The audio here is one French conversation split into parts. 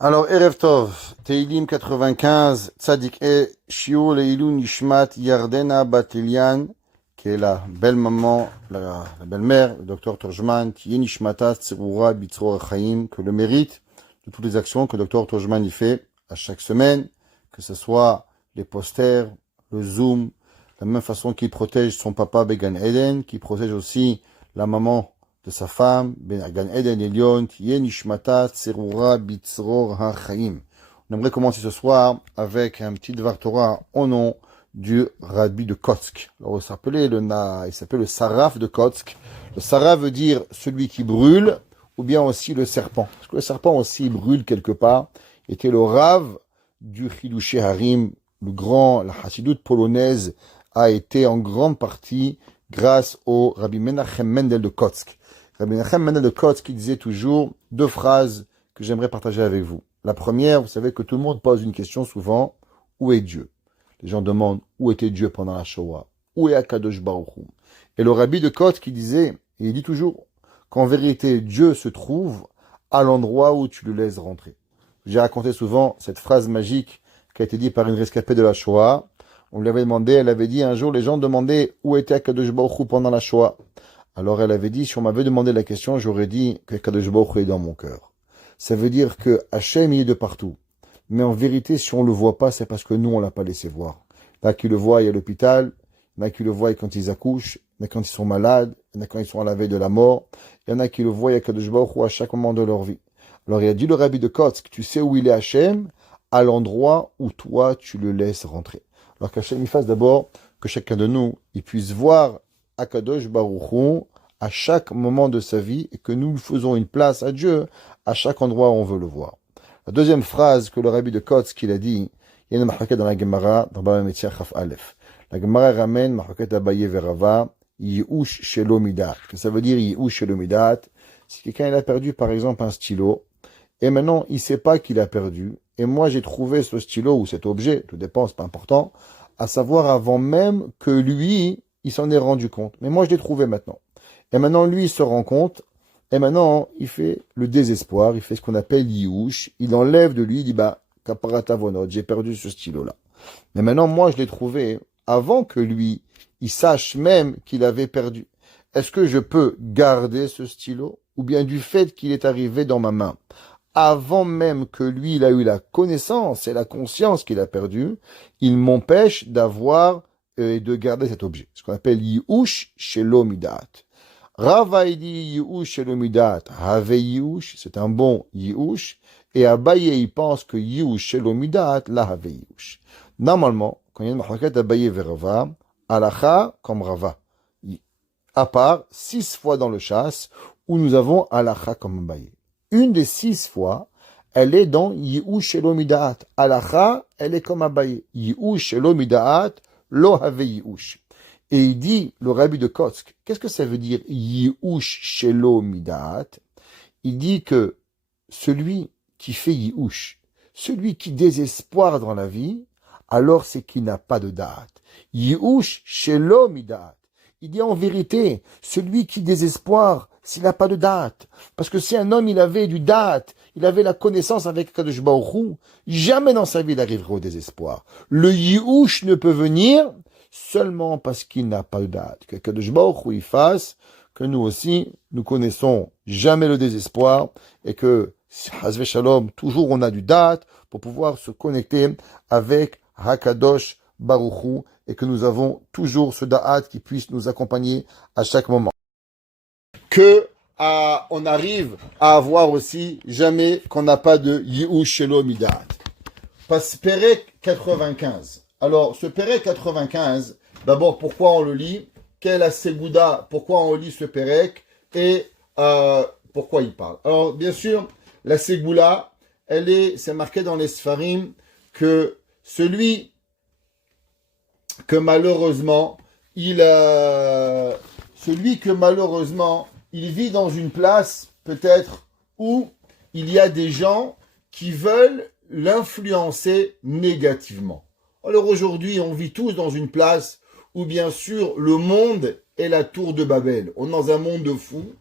Alors, Erev Tov, Teilim 95, Tzadik E, Shiur Leilou Nishmat Yardena Batelian, qui est la belle-maman, la belle-mère, le docteur Torjman, qui est Nishmata Tserura Bitzro Chaim, que le mérite de toutes les actions que le docteur Torjman y fait à chaque semaine, que ce soit les posters, le Zoom, la même façon qu'il protège son papa Began Eden, qui protège aussi la maman de sa femme, Ben Gan Eden Elion, Tiye Nishmata Tserura Bitzror HaChaim. On aimerait commencer ce soir avec un petit Dvar Torah au nom du Rabbi de Kotsk. Alors, il s'appelle le Saraf de Kotsk. Le Saraf veut dire celui qui brûle, ou bien aussi le serpent. Parce que le serpent aussi brûle quelque part. Il était le Rav du Chidushé Harim, la Hassidoute polonaise a été en grande partie grâce au Rabbi Menachem Mendel de Kotsk. Rabbi Menachem Mendel de Kotsk qui disait toujours deux phrases que j'aimerais partager avec vous. La première, vous savez que tout le monde pose une question souvent, où est Dieu? Les gens demandent, où était Dieu pendant la Shoah? Où est Akadosh Baruch Hu? Et le Rabbi de Kotsk qui disait, et il dit toujours, qu'en vérité, Dieu se trouve à l'endroit où tu le laisses rentrer. J'ai raconté souvent cette phrase magique qui a été dite par une rescapée de la Shoah. On lui avait demandé, elle avait dit un jour, les gens demandaient où était Akadosh Baruch Hu pendant la Shoah. Alors elle avait dit, si on m'avait demandé la question, j'aurais dit que Akadosh Baruch Hu est dans mon cœur. Ça veut dire que Hachem il est de partout. Mais en vérité, si on le voit pas, c'est parce que nous, on l'a pas laissé voir. Il y en a qui le voient à l'hôpital, il y en a qui le voient quand ils accouchent, il y en a quand ils sont malades, il y en a quand ils sont à la veille de la mort, il y en a qui le voient à Akadosh Baruch Hu à chaque moment de leur vie. Alors il a dit le Rabbi de Kotsk, tu sais où il est Hachem? À l'endroit où toi, tu le laisses rentrer. Alors qu'Hachem il fasse d'abord que chacun de nous, il puisse voir Akadosh Baruch Hu à chaque moment de sa vie et que nous faisons une place à Dieu à chaque endroit où on veut le voir. La deuxième phrase que le Rabbi de Kotsk qu'il a dit, il y a une marquette dans la Gemara, dans Baba Metzia Chaf Aleph. La Gemara ramène marquette Abaye Verava, Yi'ush Shelo Midat. Ça veut dire Yi'ush Shelo Midat. Si quelqu'un il a perdu par exemple un stylo, et maintenant il ne sait pas qu'il a perdu, et moi j'ai trouvé ce stylo ou cet objet, tout dépend, c'est pas important, à savoir avant même que lui, il s'en est rendu compte. Mais moi je l'ai trouvé maintenant. Et maintenant lui il se rend compte, et maintenant il fait le désespoir, il fait ce qu'on appelle Yi'ush, il enlève de lui, il dit bah, Kaparata Vonot, j'ai perdu ce stylo-là. Mais maintenant moi je l'ai trouvé avant que lui, il sache même qu'il avait perdu. Est-ce que je peux garder ce stylo? Ou bien du fait qu'il est arrivé dans ma main, avant même que lui, il a eu la connaissance et la conscience qu'il a perdu, il m'empêche d'avoir et de garder cet objet. Ce qu'on appelle Yi'ush Shelo Midat. Rava il dit Yi'ush Shelo Midat, Have Yi'ush, c'est un bon Yi'ush, et Abaye il pense que Yi'ush Shelo Midat, la Have Yi'ush. Normalement, quand il y a une mahakat Abaye vers Rava, Alacha comme Rava. À part 6 fois dans le chasse où nous avons Alacha comme Abaye. Une des 6 fois, elle est dans Yi'ush Shelo Midat. Alacha, elle est comme Abaye. Yi'ush Shelo Midat, lo have Yi'ush. Et il dit, le Rabbi de Kotsk, qu'est-ce que ça veut dire Yi'ush Shelo Midat? Il dit que celui qui fait Yi'ush, celui qui désespoir dans la vie, alors c'est qu'il n'a pas de date. Yi'ush Shelo Midat. Il dit en vérité, celui qui désespoir, s'il n'a pas de date. Parce que si un homme, il avait du date, il avait la connaissance avec Kadosh Baruch Hu, jamais dans sa vie il arriverait au désespoir. Le Yi'ush ne peut venir seulement parce qu'il n'a pas de date. Que Kadosh Baruch Hu il fasse que nous aussi, nous connaissons jamais le désespoir et que, Hazve Shalom, toujours on a du date pour pouvoir se connecter avec Hakadosh Baruch Hu et que nous avons toujours ce da'at qui puisse nous accompagner à chaque moment. On arrive à avoir aussi jamais qu'on n'a pas de Yi'ush Shelo Midat. Perek 95. Alors, ce Perek 95, d'abord, pourquoi on le lit? Quelle est la Segouda? Pourquoi on lit ce Perek? Et pourquoi il parle? Alors, bien sûr, la Segouda, c'est marqué dans les Sfarim que celui que malheureusement, il vit dans une place, peut-être, où il y a des gens qui veulent l'influencer négativement. Alors aujourd'hui, on vit tous dans une place où, bien sûr, le monde est la tour de Babel. On est dans un monde de fous,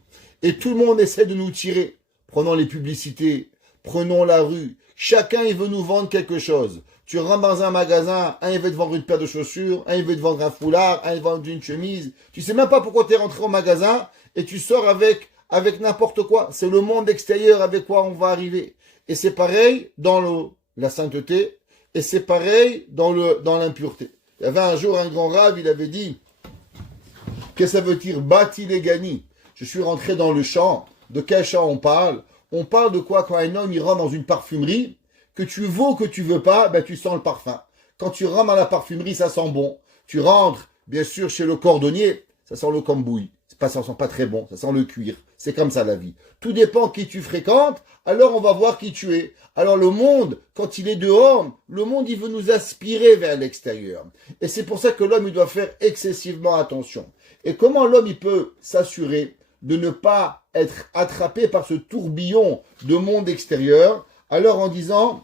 et tout le monde essaie de nous tirer, prenant les publicités, Prenons la rue. Chacun, il veut nous vendre quelque chose. Tu rentres dans un magasin, un il veut te vendre une paire de chaussures, un il veut te vendre un foulard, un il veut te vendre une chemise. Tu sais même pas pourquoi tu es rentré au magasin et tu sors avec n'importe quoi. C'est le monde extérieur avec quoi on va arriver. Et c'est pareil dans la sainteté et c'est pareil dans l'impureté. Il y avait un jour un grand rave, il avait dit, qu'est-ce que ça veut dire bati les gani? Je suis rentré dans le champ. De quel champ on parle? On parle de quoi quand un homme il rentre dans une parfumerie, que tu veux ou que tu veux pas, ben tu sens le parfum. Quand tu rentres dans la parfumerie, ça sent bon. Tu rentres, bien sûr, chez le cordonnier, ça sent le cambouis. Ça sent pas très bon, ça sent le cuir. C'est comme ça la vie. Tout dépend qui tu fréquentes, alors on va voir qui tu es. Alors le monde, quand il est dehors, le monde il veut nous aspirer vers l'extérieur. Et c'est pour ça que l'homme il doit faire excessivement attention. Et comment l'homme il peut s'assurer de ne pas être attrapé par ce tourbillon de monde extérieur? Alors en disant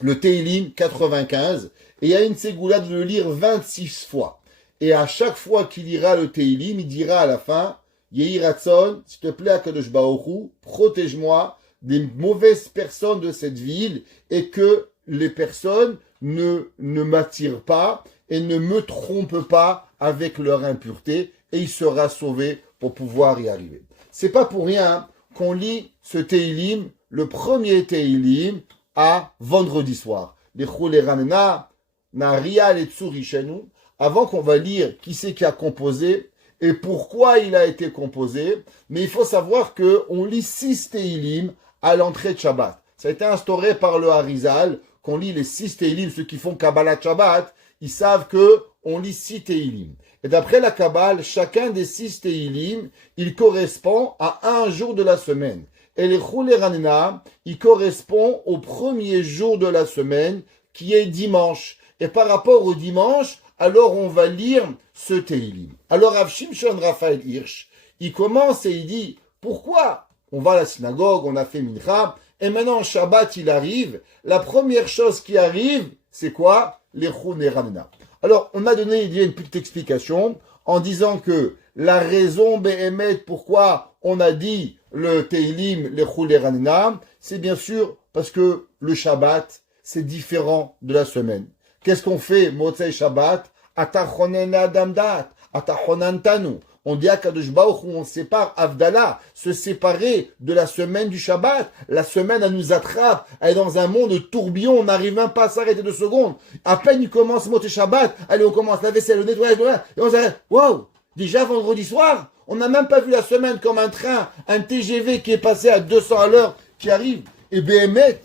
le Teilim 95, et il y a une ségoula de le lire 26 fois. Et à chaque fois qu'il lira le Teilim, il dira à la fin, Yehi Ratson, s'il te plaît, Akadosh Baruch Hu, protège-moi des mauvaises personnes de cette ville et que les personnes ne m'attirent pas et ne me trompent pas avec leur impureté et il sera sauvé pour pouvoir y arriver. C'est pas pour rien qu'on lit ce Teilim, le premier Teilim, à vendredi soir. Les Choleranena, Naria, les Tsurishenu, avant qu'on va lire qui c'est qui a composé et pourquoi il a été composé, mais il faut savoir qu'on lit 6 Teilim à l'entrée de Shabbat. Ça a été instauré par le Harizal, qu'on lit les 6 Teilim, ceux qui font Kabbalah Shabbat, ils savent que on lit 6 Teilim. Et d'après la Kabbale, chacun des 6 Teilim, il correspond à un jour de la semaine. Et les Choleranena, il correspond au premier jour de la semaine, qui est dimanche. Et par rapport au dimanche, alors on va lire ce Teilim. Alors Rav Shimshon Raphaël Hirsch, il commence et il dit, pourquoi on va à la synagogue, on a fait Mincha, et maintenant Shabbat il arrive, la première chose qui arrive, c'est quoi? Les Choleranena. Alors on a donné une petite explication en disant que la raison Behemet pourquoi on a dit le Teilim, les Choleranena, c'est bien sûr parce que le Shabbat, c'est différent de la semaine. Qu'est-ce qu'on fait, Motzei Shabbat? Atachonen Adamdat, Atachonantanu. On dit à Kadosh Baruch Hu, on sépare Avdallah, se séparer de la semaine du Shabbat. La semaine, elle nous attrape, elle est dans un monde de tourbillon, on n'arrive même pas à s'arrêter 2 secondes. À peine il commence Motzei Shabbat, allez, on commence la vaisselle, le nettoyage, et on s'arrête. Wow! Déjà vendredi soir, on n'a même pas vu la semaine comme un train, un TGV qui est passé à 200 à l'heure, qui arrive. Et Béhémet,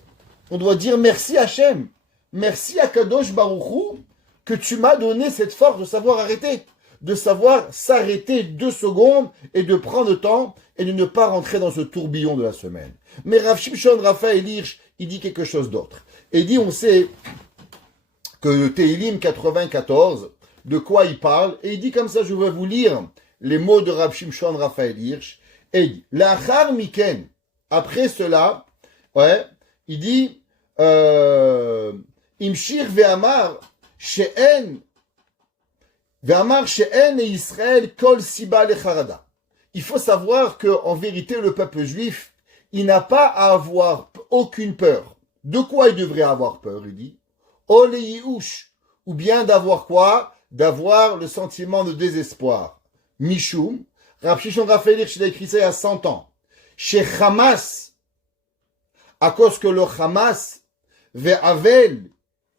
on doit dire merci Hachem. Merci à Kadosh Baruch Hu que tu m'as donné cette force de savoir arrêter, de savoir s'arrêter 2 secondes et de prendre le temps et de ne pas rentrer dans ce tourbillon de la semaine. Mais Rav Shimshon Raphaël Hirsch, il dit quelque chose d'autre. Et il dit, on sait que le Teilim 94, de quoi il parle, et il dit comme ça, je vais vous lire les mots de Rav Shimshon Raphaël Hirsch, et il dit, L'achar miken, après cela, ouais, il dit, Imshir ve'amar she'en ve'amar she'en et Israël kol siba lecharada. Il faut savoir que en vérité le peuple juif, il n'a pas à avoir aucune peur. De quoi il devrait avoir peur? Il dit Ol yiush, ou bien d'avoir quoi? D'avoir le sentiment de désespoir. Mishum, Rav Shimshon Raphaël Hirsch a écrit ça il y a 100 ans. Chez Hamas, à cause que le Hamas ve'avel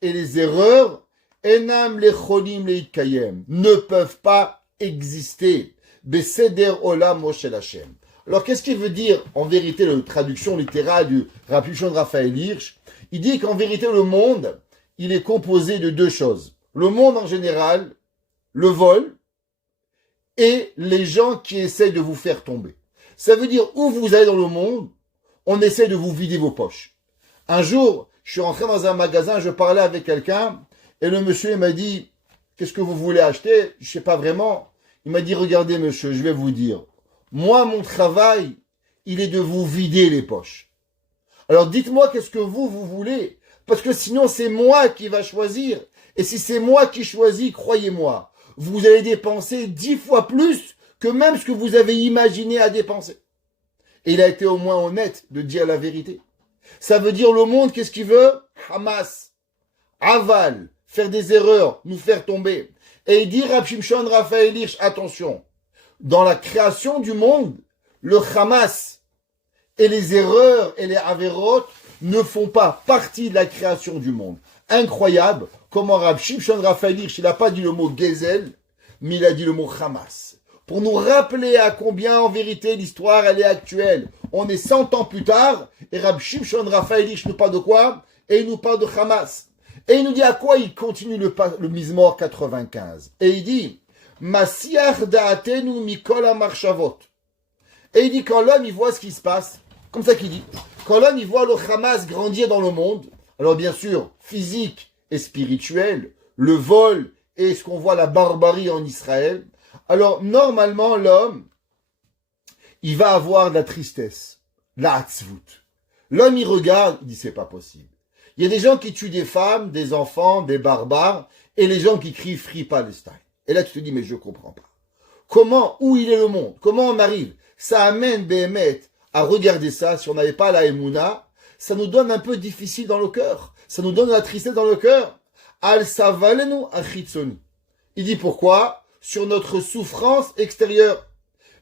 et les erreurs, enam lecholim leitkayem, ne peuvent pas exister. Beseder olam Moshe Hashem. Alors qu'est-ce qu'il veut dire en vérité la traduction littérale du Rav Shimshon Raphaël Hirsch? Il dit qu'en vérité le monde, il est composé de 2 choses. Le monde en général, le vol et les gens qui essaient de vous faire tomber. Ça veut dire où vous allez dans le monde, on essaie de vous vider vos poches. Un jour, je suis rentré dans un magasin, je parlais avec quelqu'un, et le monsieur il m'a dit, qu'est-ce que vous voulez acheter? Je ne sais pas vraiment. Il m'a dit, regardez monsieur, je vais vous dire, moi mon travail, il est de vous vider les poches. Alors dites-moi qu'est-ce que vous voulez, parce que sinon c'est moi qui va choisir. Et si c'est moi qui choisis, croyez-moi, vous allez dépenser 10 fois plus que même ce que vous avez imaginé à dépenser. Et il a été au moins honnête de dire la vérité. Ça veut dire le monde, qu'est-ce qu'il veut? Hamas, aval, faire des erreurs, nous faire tomber. Et il dit Rab Shimshon Raphaël Hirsch, attention, dans la création du monde, le Hamas et les erreurs et les avérotes ne font pas partie de la création du monde. Incroyable comment Rab Shimshon Raphaël Hirsch, il n'a pas dit le mot Gezel, mais il a dit le mot Hamas. Pour nous rappeler à combien en vérité l'histoire elle est actuelle. On est 100 ans plus tard et Rab Shimshon Raphaël Hirsch nous parle de quoi? Et il nous parle de Hamas. Et il nous dit à quoi il continue le Mizmor 95. Et il dit Masiach da'atenu mikol ha'marshavot. Et il dit quand l'homme il voit ce qui se passe, comme ça qu'il dit, quand l'homme il voit le Hamas grandir dans le monde, alors bien sûr physique et spirituel, le vol et ce qu'on voit la barbarie en Israël, alors normalement l'homme il va avoir de la tristesse, la hatzvut. L'homme il regarde, il dit c'est pas possible. Il y a des gens qui tuent des femmes, des enfants, des barbares, et les gens qui crient Free Palestine. Et là, tu te dis, mais je comprends pas. Comment, où il est le monde? Comment on arrive? Ça amène Béhémet à regarder ça, si on n'avait pas la Emouna, ça nous donne un peu difficile dans le cœur. Ça nous donne la tristesse dans le cœur. Al savalenu achitzoni. Il dit pourquoi? Sur notre souffrance extérieure.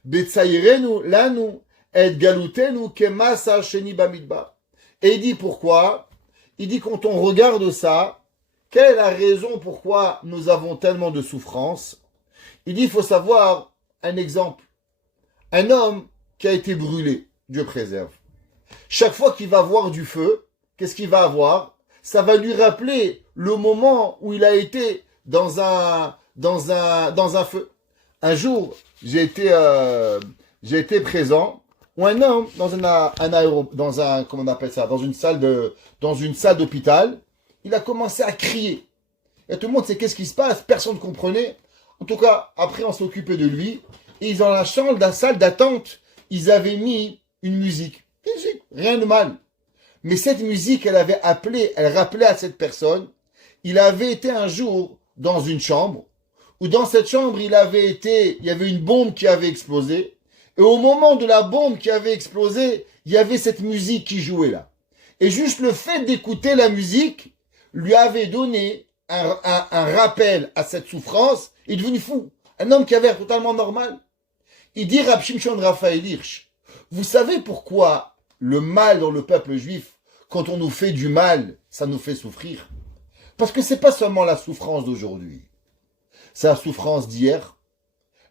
Betsairenu lanu et galutenu kemasa sheni bamidbar. Et il dit pourquoi? Il dit quand on regarde ça, quelle est la raison pourquoi nous avons tellement de souffrance? Il dit il faut savoir un exemple. Un homme qui a été brûlé, Dieu préserve. Chaque fois qu'il va voir du feu, qu'est-ce qu'il va avoir? Ça va lui rappeler le moment où il a été dans un feu. Un jour, j'ai été présent où un homme comment on appelle ça, dans une salle d'hôpital, il a commencé à crier. Et tout le monde sait qu'est-ce qui se passe, personne ne comprenait. En tout cas, après on s'occupait de lui, et dans la salle d'attente, ils avaient mis une musique. Rien de mal. Mais cette musique, elle rappelait à cette personne, il avait été un jour dans une chambre, où dans cette chambre, il y avait une bombe qui avait explosé, et au moment de la bombe qui avait explosé, il y avait cette musique qui jouait là. Et juste le fait d'écouter la musique lui avait donné un rappel à cette souffrance. Il est devenu fou. Un homme qui avait l'air totalement normal. Il dit Rab Shimshon Raphaël Hirsch, vous savez pourquoi le mal dans le peuple juif, quand on nous fait du mal, ça nous fait souffrir? Parce que c'est pas seulement la souffrance d'aujourd'hui. C'est la souffrance d'hier,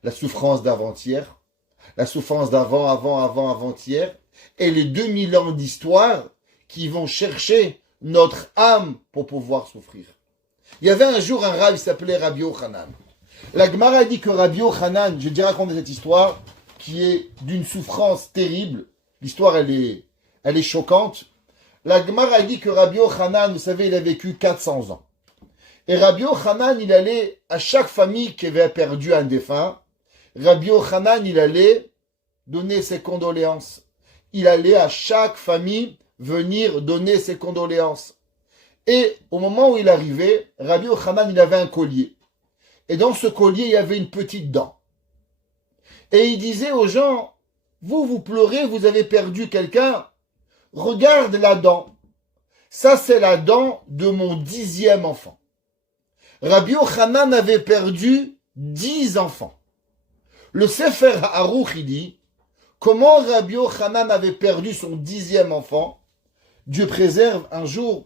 la souffrance d'avant-hier, la souffrance avant-hier, et les 2000 ans d'histoire qui vont chercher notre âme pour pouvoir souffrir. Il y avait un jour un rab, il s'appelait Rabbi Yochanan. La Gemara dit que Rabbi Yochanan, j'ai déjà raconté cette histoire, qui est d'une souffrance terrible. L'histoire, elle est choquante. La Gemara dit que Rabbi Yochanan, vous savez, il a vécu 400 ans. Et Rabbi Yochanan, il allait à chaque famille qui avait perdu un défunt, Rabbi Yochanan, il allait donner ses condoléances. Il allait à chaque famille venir donner ses condoléances. Et au moment où il arrivait, Rabbi Yochanan, il avait un collier. Et dans ce collier, il y avait une petite dent. Et il disait aux gens, vous pleurez, vous avez perdu quelqu'un, regarde la dent. Ça, c'est la dent de mon 10e enfant. Rabbi Yochanan avait perdu 10 enfants. Le Sefer Haruch, il dit, comment Rabbi Yochanan avait perdu son 10e enfant? Dieu préserve, un jour,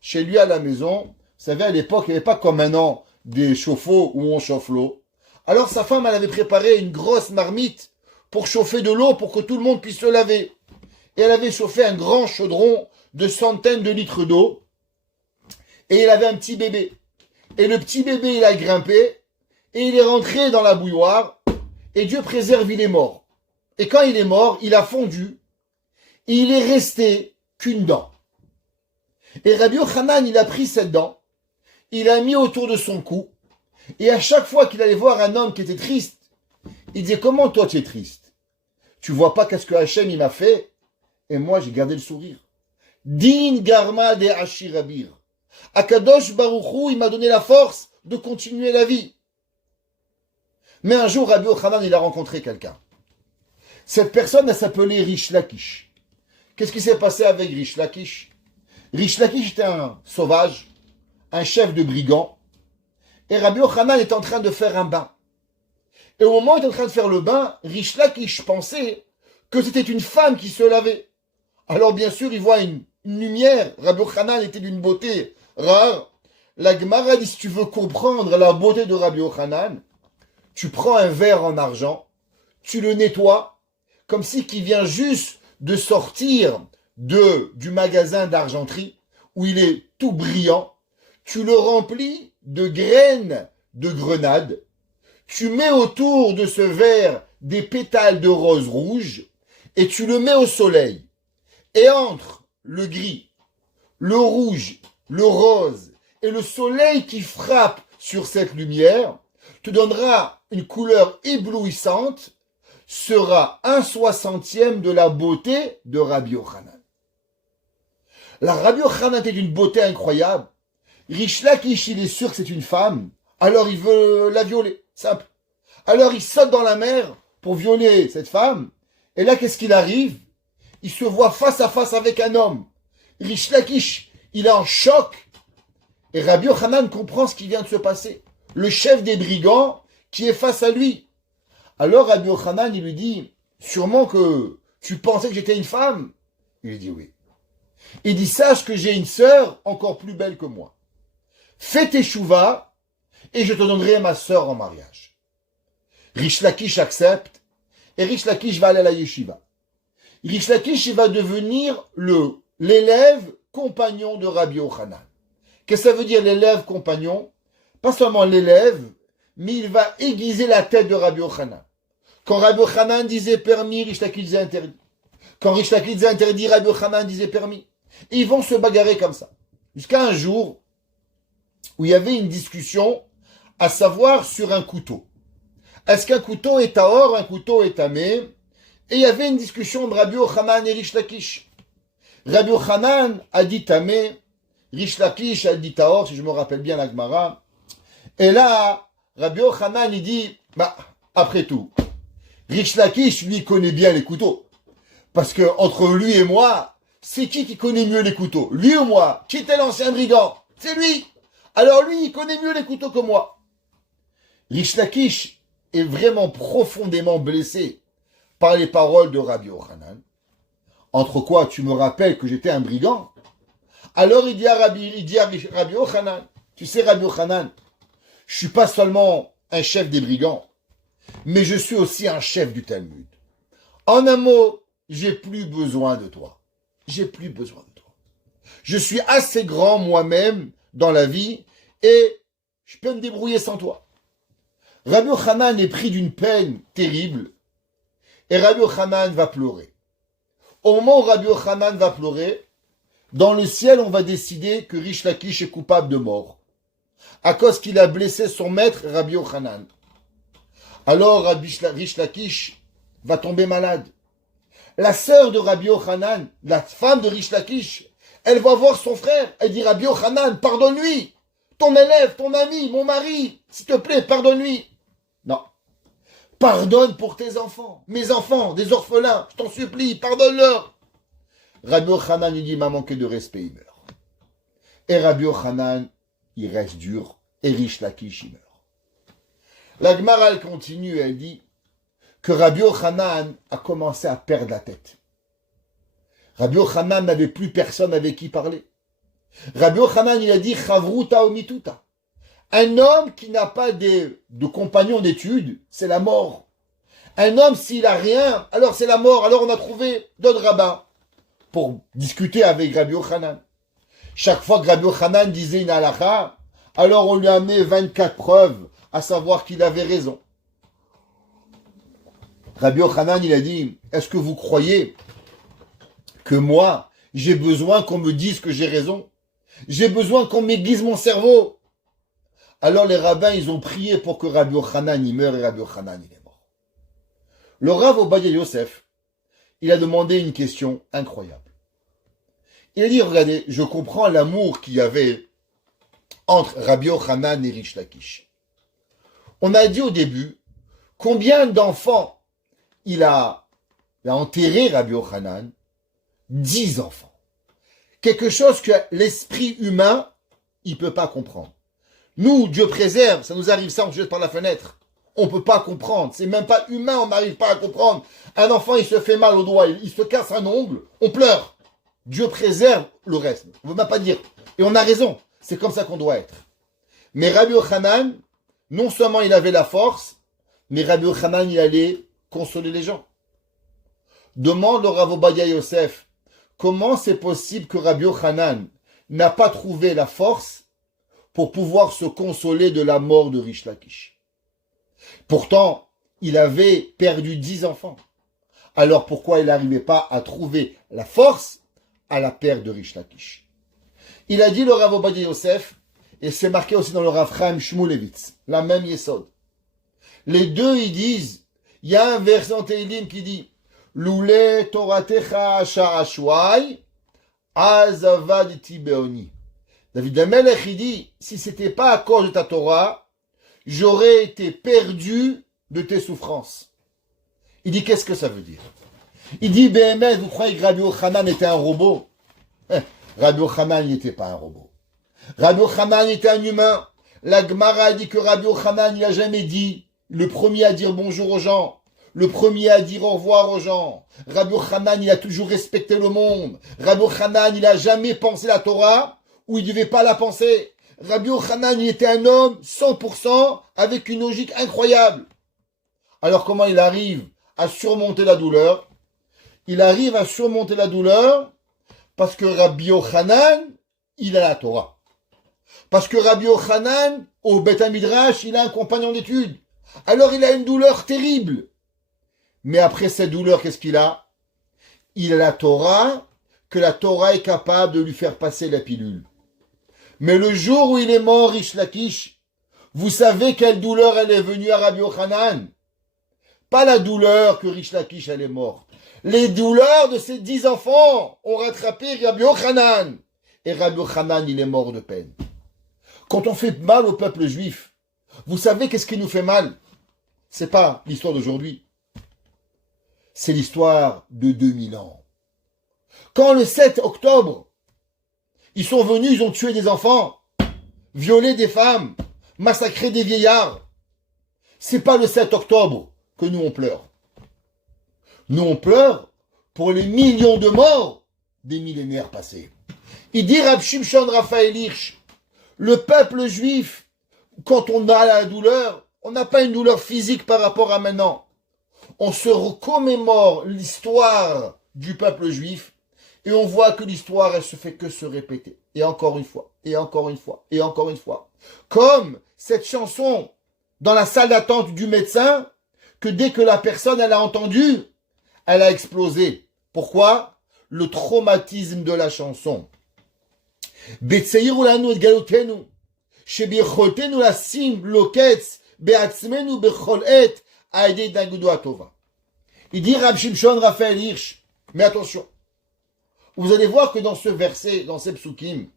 chez lui à la maison, vous savez, à l'époque, il n'y avait pas comme maintenant des chauffe-eau où on chauffe l'eau. Alors sa femme, elle avait préparé une grosse marmite pour chauffer de l'eau pour que tout le monde puisse se laver. Et elle avait chauffé un grand chaudron de centaines de litres d'eau. Et il avait un petit bébé. Et le petit bébé, il a grimpé et il est rentré dans la bouilloire. Et Dieu préserve, il est mort. Et quand il est mort, il a fondu. Et il est resté qu'une dent. Et Rabbi Yochanan, il a pris cette dent. Il a mis autour de son cou. Et à chaque fois qu'il allait voir un homme qui était triste, il disait, comment toi tu es triste? Tu vois pas qu'est-ce que Hachem il m'a fait? Et moi j'ai gardé le sourire. Din garma de Ashirabir. Akadosh Baruchou, il m'a donné la force de continuer la vie. Mais un jour, Rabbi Yochanan, il a rencontré quelqu'un. Cette personne, elle s'appelait Rish Lakish. Qu'est-ce qui s'est passé avec Rish Lakish? Rish Lakish était un sauvage, un chef de brigands, et Rabbi Yochanan est en train de faire un bain. Et au moment où il est en train de faire le bain, Rish Lakish pensait que c'était une femme qui se lavait. Alors bien sûr, il voit une lumière. Rabbi Yochanan était d'une beauté rare. La Gemara dit, si tu veux comprendre la beauté de Rabbi Yochanan, tu prends un verre en argent, tu le nettoies, comme si qu'il vient juste de sortir du magasin d'argenterie, où il est tout brillant, tu le remplis de graines de grenade, tu mets autour de ce verre des pétales de rose rouge, et tu le mets au soleil. Et entre le gris, le rouge, le rose et le soleil qui frappe sur cette lumière, te donnera une couleur éblouissante, sera 1/60 de la beauté de Rabbi Yochanan. La Rabbi Yochanan était d'une beauté incroyable. Rish Lakish, il est sûr que c'est une femme, alors il veut la violer, simple. Alors il saute dans la mer pour violer cette femme, et là qu'est-ce qu'il arrive? Il se voit face à face avec un homme. Rish Lakish, il est en choc, et Rabbi Yochanan comprend ce qui vient de se passer. Le chef des brigands qui est face à lui. Alors Rabbi Yochanan, il lui dit, sûrement que tu pensais que j'étais une femme? Il lui dit oui. Il dit, sache que j'ai une sœur encore plus belle que moi. Fais tes chouvas et je te donnerai ma sœur en mariage. Rish Lakish accepte et Rish Lakish va aller à la yeshiva. Rish Lakish il va devenir l'élève compagnon de Rabbi Yochanan. Qu'est-ce que ça veut dire l'élève compagnon? Pas seulement l'élève, mais il va aiguiser la tête de Rabbi Yochanan. Quand Rabbi Yochanan disait permis, Rish Lakish disait interdit. Quand Rish Lakish disait interdit, Rabbi Yochanan disait permis. Et ils vont se bagarrer comme ça. Jusqu'à un jour où il y avait une discussion, à savoir sur un couteau. Est-ce qu'un couteau est à or, un couteau est à mé? Et il y avait une discussion de Rabbi Yochanan et Rish Lakish. Rabbi Yochanan a dit tamé, Rish Lakish a dit taor, si je me rappelle bien la Gemara. Et là, Rabbi Yochanan, il dit, après tout, Rish Lakish, lui, connaît bien les couteaux. Parce que, entre lui et moi, c'est qui connaît mieux les couteaux? Lui ou moi? Qui était l'ancien brigand? C'est lui! Alors lui, il connaît mieux les couteaux que moi. Rish Lakish est vraiment profondément blessé par les paroles de Rabbi Yochanan. Entre quoi, tu me rappelles que j'étais un brigand? Alors il dit à Rabbi Yochanan, tu sais Rabbi Yochanan, je suis pas seulement un chef des brigands, mais je suis aussi un chef du Talmud. En un mot, j'ai plus besoin de toi. J'ai plus besoin de toi. Je suis assez grand moi-même dans la vie et je peux me débrouiller sans toi. Rabbi Yochanan est pris d'une peine terrible et Rabbi Yochanan va pleurer. Au moment où Rabbi Yochanan va pleurer, dans le ciel, on va décider que Rish Lakish est coupable de mort à cause qu'il a blessé son maître Rabbi Yochanan. Alors Rish Lakish va tomber malade. La sœur de Rabbi Yochanan, la femme de Rish Lakish, elle va voir son frère. Elle dit, Rabbi Yochanan, pardonne-lui. Ton élève, ton ami, mon mari, s'il te plaît, pardonne-lui. Non. Pardonne pour tes enfants. Mes enfants, des orphelins, je t'en supplie, pardonne-leur. Rabbi Yochanan, il dit, il m'a manqué de respect, il meurt. Et Rabbi Yochanan, il reste dur. Et Rish Lakish, il meurt. La Gemara, elle continue, elle dit que Rabbi Yochanan a commencé à perdre la tête. Rabbi Yochanan n'avait plus personne avec qui parler. Rabbi Yochanan, il a dit, Chavruta omituta. Un homme qui n'a pas de compagnon d'études, c'est la mort. Un homme, s'il a rien, alors c'est la mort. Alors on a trouvé d'autres rabbins pour discuter avec Rabbi Yochanan. Chaque fois que Rabbi Yochanan disait une halakha, alors on lui a amené 24 preuves, à savoir qu'il avait raison. Rabbi Yochanan, il a dit, est-ce que vous croyez que moi, j'ai besoin qu'on me dise que j'ai raison? J'ai besoin qu'on m'aiguise mon cerveau. Alors les rabbins, ils ont prié pour que Rabbi Yochanan y meure et Rabbi Yochanan il est mort. Le Rav Obadia Yosef, il a demandé une question incroyable. Il a dit, regardez, je comprends l'amour qu'il y avait entre Rabbi Yochanan et Rish Lakish. On a dit au début, combien d'enfants il a enterré Rabbi Yochanan 10 enfants. Quelque chose que l'esprit humain, il peut pas comprendre. Nous, Dieu préserve, ça nous arrive ça, on se jette par la fenêtre. On peut pas comprendre. C'est même pas humain, on n'arrive pas à comprendre. Un enfant, il se fait mal au doigt, il se casse un ongle, on pleure. Dieu préserve le reste. On ne veut même pas dire. Et on a raison. C'est comme ça qu'on doit être. Mais Rabbi Yochanan, non seulement il avait la force, mais Rabbi Yochanan, il allait consoler les gens. Demande au Rav Ovadia Yosef, comment c'est possible que Rabbi Yochanan n'a pas trouvé la force pour pouvoir se consoler de la mort de Rish Lakish? Pourtant, il avait perdu 10 enfants. Alors pourquoi il n'arrivait pas à trouver la force à la perte de Rish Lakish? Il a dit le Rav Ovadia Yosef, et c'est marqué aussi dans le Rav Chaim Shmulevitz, la même Yesod. Les deux, ils disent, il y a un verset en Tehillim qui dit, Loulé Toratecha Sha'ashwai, Azavaditi Beoni. David Amelech, il dit, si c'était pas à cause de ta Torah, j'aurais été perdu de tes souffrances. Il dit, qu'est-ce que ça veut dire? Il dit, Béhémet, vous croyez que Rabbi Yochanan était un robot? Rabbi Yochanan n'était pas un robot. Rabbi Yochanan était un humain. La Gemara a dit que Rabbi Yochanan, il n'a jamais dit le premier à dire bonjour aux gens, le premier à dire au revoir aux gens. Rabbi Yochanan, il a toujours respecté le monde. Rabbi Yochanan, il n'a jamais pensé la Torah où il ne devait pas la penser. Rabbi Yochanan, il était un homme 100% avec une logique incroyable. Alors comment il arrive à surmonter la douleur? Il arrive à surmonter la douleur parce que Rabbi Yochanan, il a la Torah. Parce que Rabbi Yochanan, au Beth Midrash, il a un compagnon d'études. Alors il a une douleur terrible. Mais après cette douleur, qu'est-ce qu'il a? Il a la Torah, que la Torah est capable de lui faire passer la pilule. Mais le jour où il est mort, Rish Lakish, vous savez quelle douleur elle est venue à Rabbi Yochanan? Pas la douleur que Rish Lakish, elle est morte. Les douleurs de ses 10 enfants ont rattrapé Rabbi Yochanan. Et Rabbi Yochanan, il est mort de peine. Quand on fait mal au peuple juif, vous savez qu'est-ce qui nous fait mal? C'est pas l'histoire d'aujourd'hui. C'est l'histoire de 2000 ans. Quand le 7 octobre, ils sont venus, ils ont tué des enfants, violé des femmes, massacré des vieillards. C'est pas le 7 octobre que nous on pleure. Nous on pleure pour les millions de morts des millénaires passés. Il dit Rab Shimshon Raphaël Hirsch, le peuple juif, quand on a la douleur, on n'a pas une douleur physique par rapport à maintenant. On se commémore l'histoire du peuple juif et on voit que l'histoire, elle se fait que se répéter. Et encore une fois, et encore une fois, et encore une fois. Comme cette chanson dans la salle d'attente du médecin, que dès que la personne, elle a entendu, elle a explosé. Pourquoi? Le traumatisme de la chanson. Il dit Rab Shimshon Raphaël Hirsch, mais attention, vous allez voir que dans ce verset, dans ces psukim,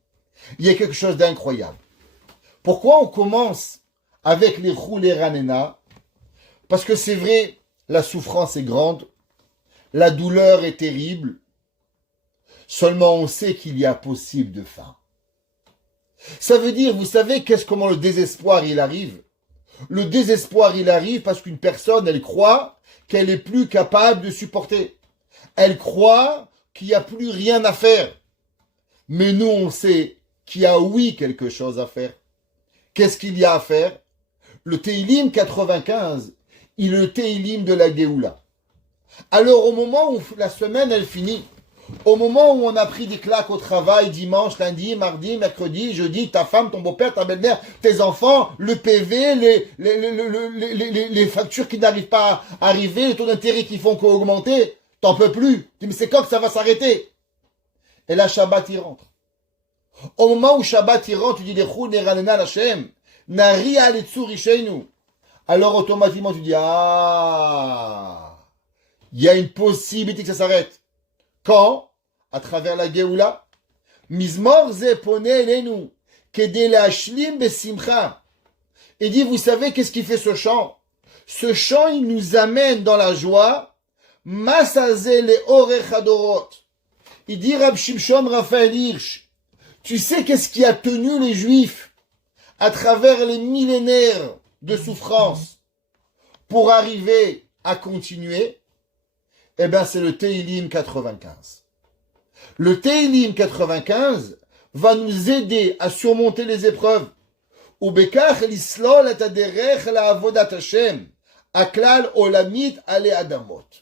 il y a quelque chose d'incroyable. Pourquoi on commence avec les roulés ranena? Parce que c'est vrai, la souffrance est grande, la douleur est terrible, seulement on sait qu'il y a possible de fin. Ça veut dire, vous savez comment le désespoir il arrive? Le désespoir il arrive parce qu'une personne, elle croit qu'elle est plus capable de supporter. Elle croit qu'il n'y a plus rien à faire. Mais nous, on sait qu'il y a oui quelque chose à faire. Qu'est-ce qu'il y a à faire? Le Tehillim 95, il est le Tehillim de la Géoula. Alors au moment où la semaine elle finit, au moment où on a pris des claques au travail, dimanche, lundi, mardi, mercredi, jeudi, ta femme, ton beau-père, ta belle-mère, tes enfants, le PV, les factures qui n'arrivent pas à arriver, les taux d'intérêt qui font qu'augmenter, t'en peux plus. Tu dis, mais c'est quand que ça va s'arrêter? Et là, Shabbat, il rentre. Au moment où Shabbat, il rentre, tu dis, les chou, les ranena, l'Hachem, nari aletsur isheinu. Alors, automatiquement, tu dis, ah, il y a une possibilité que ça s'arrête. Quand? À travers la Géoula. Mizmor ze pone elenu, kede leashlim besimcha. Et dit, vous savez qu'est-ce qui fait ce chant? Ce chant, il nous amène dans la joie. Masaze le orechadorot. Il dit Rab Shimshon Raphaël Hirsch, tu sais qu'est-ce qui a tenu les Juifs à travers les millénaires de souffrance pour arriver à continuer? Eh bien, c'est le Tehillim 95. Le Tehillim 95 va nous aider à surmonter les épreuves. ובכך לסלול את הדרך לעבודת השם, הכלל עולמית עלי אדמות.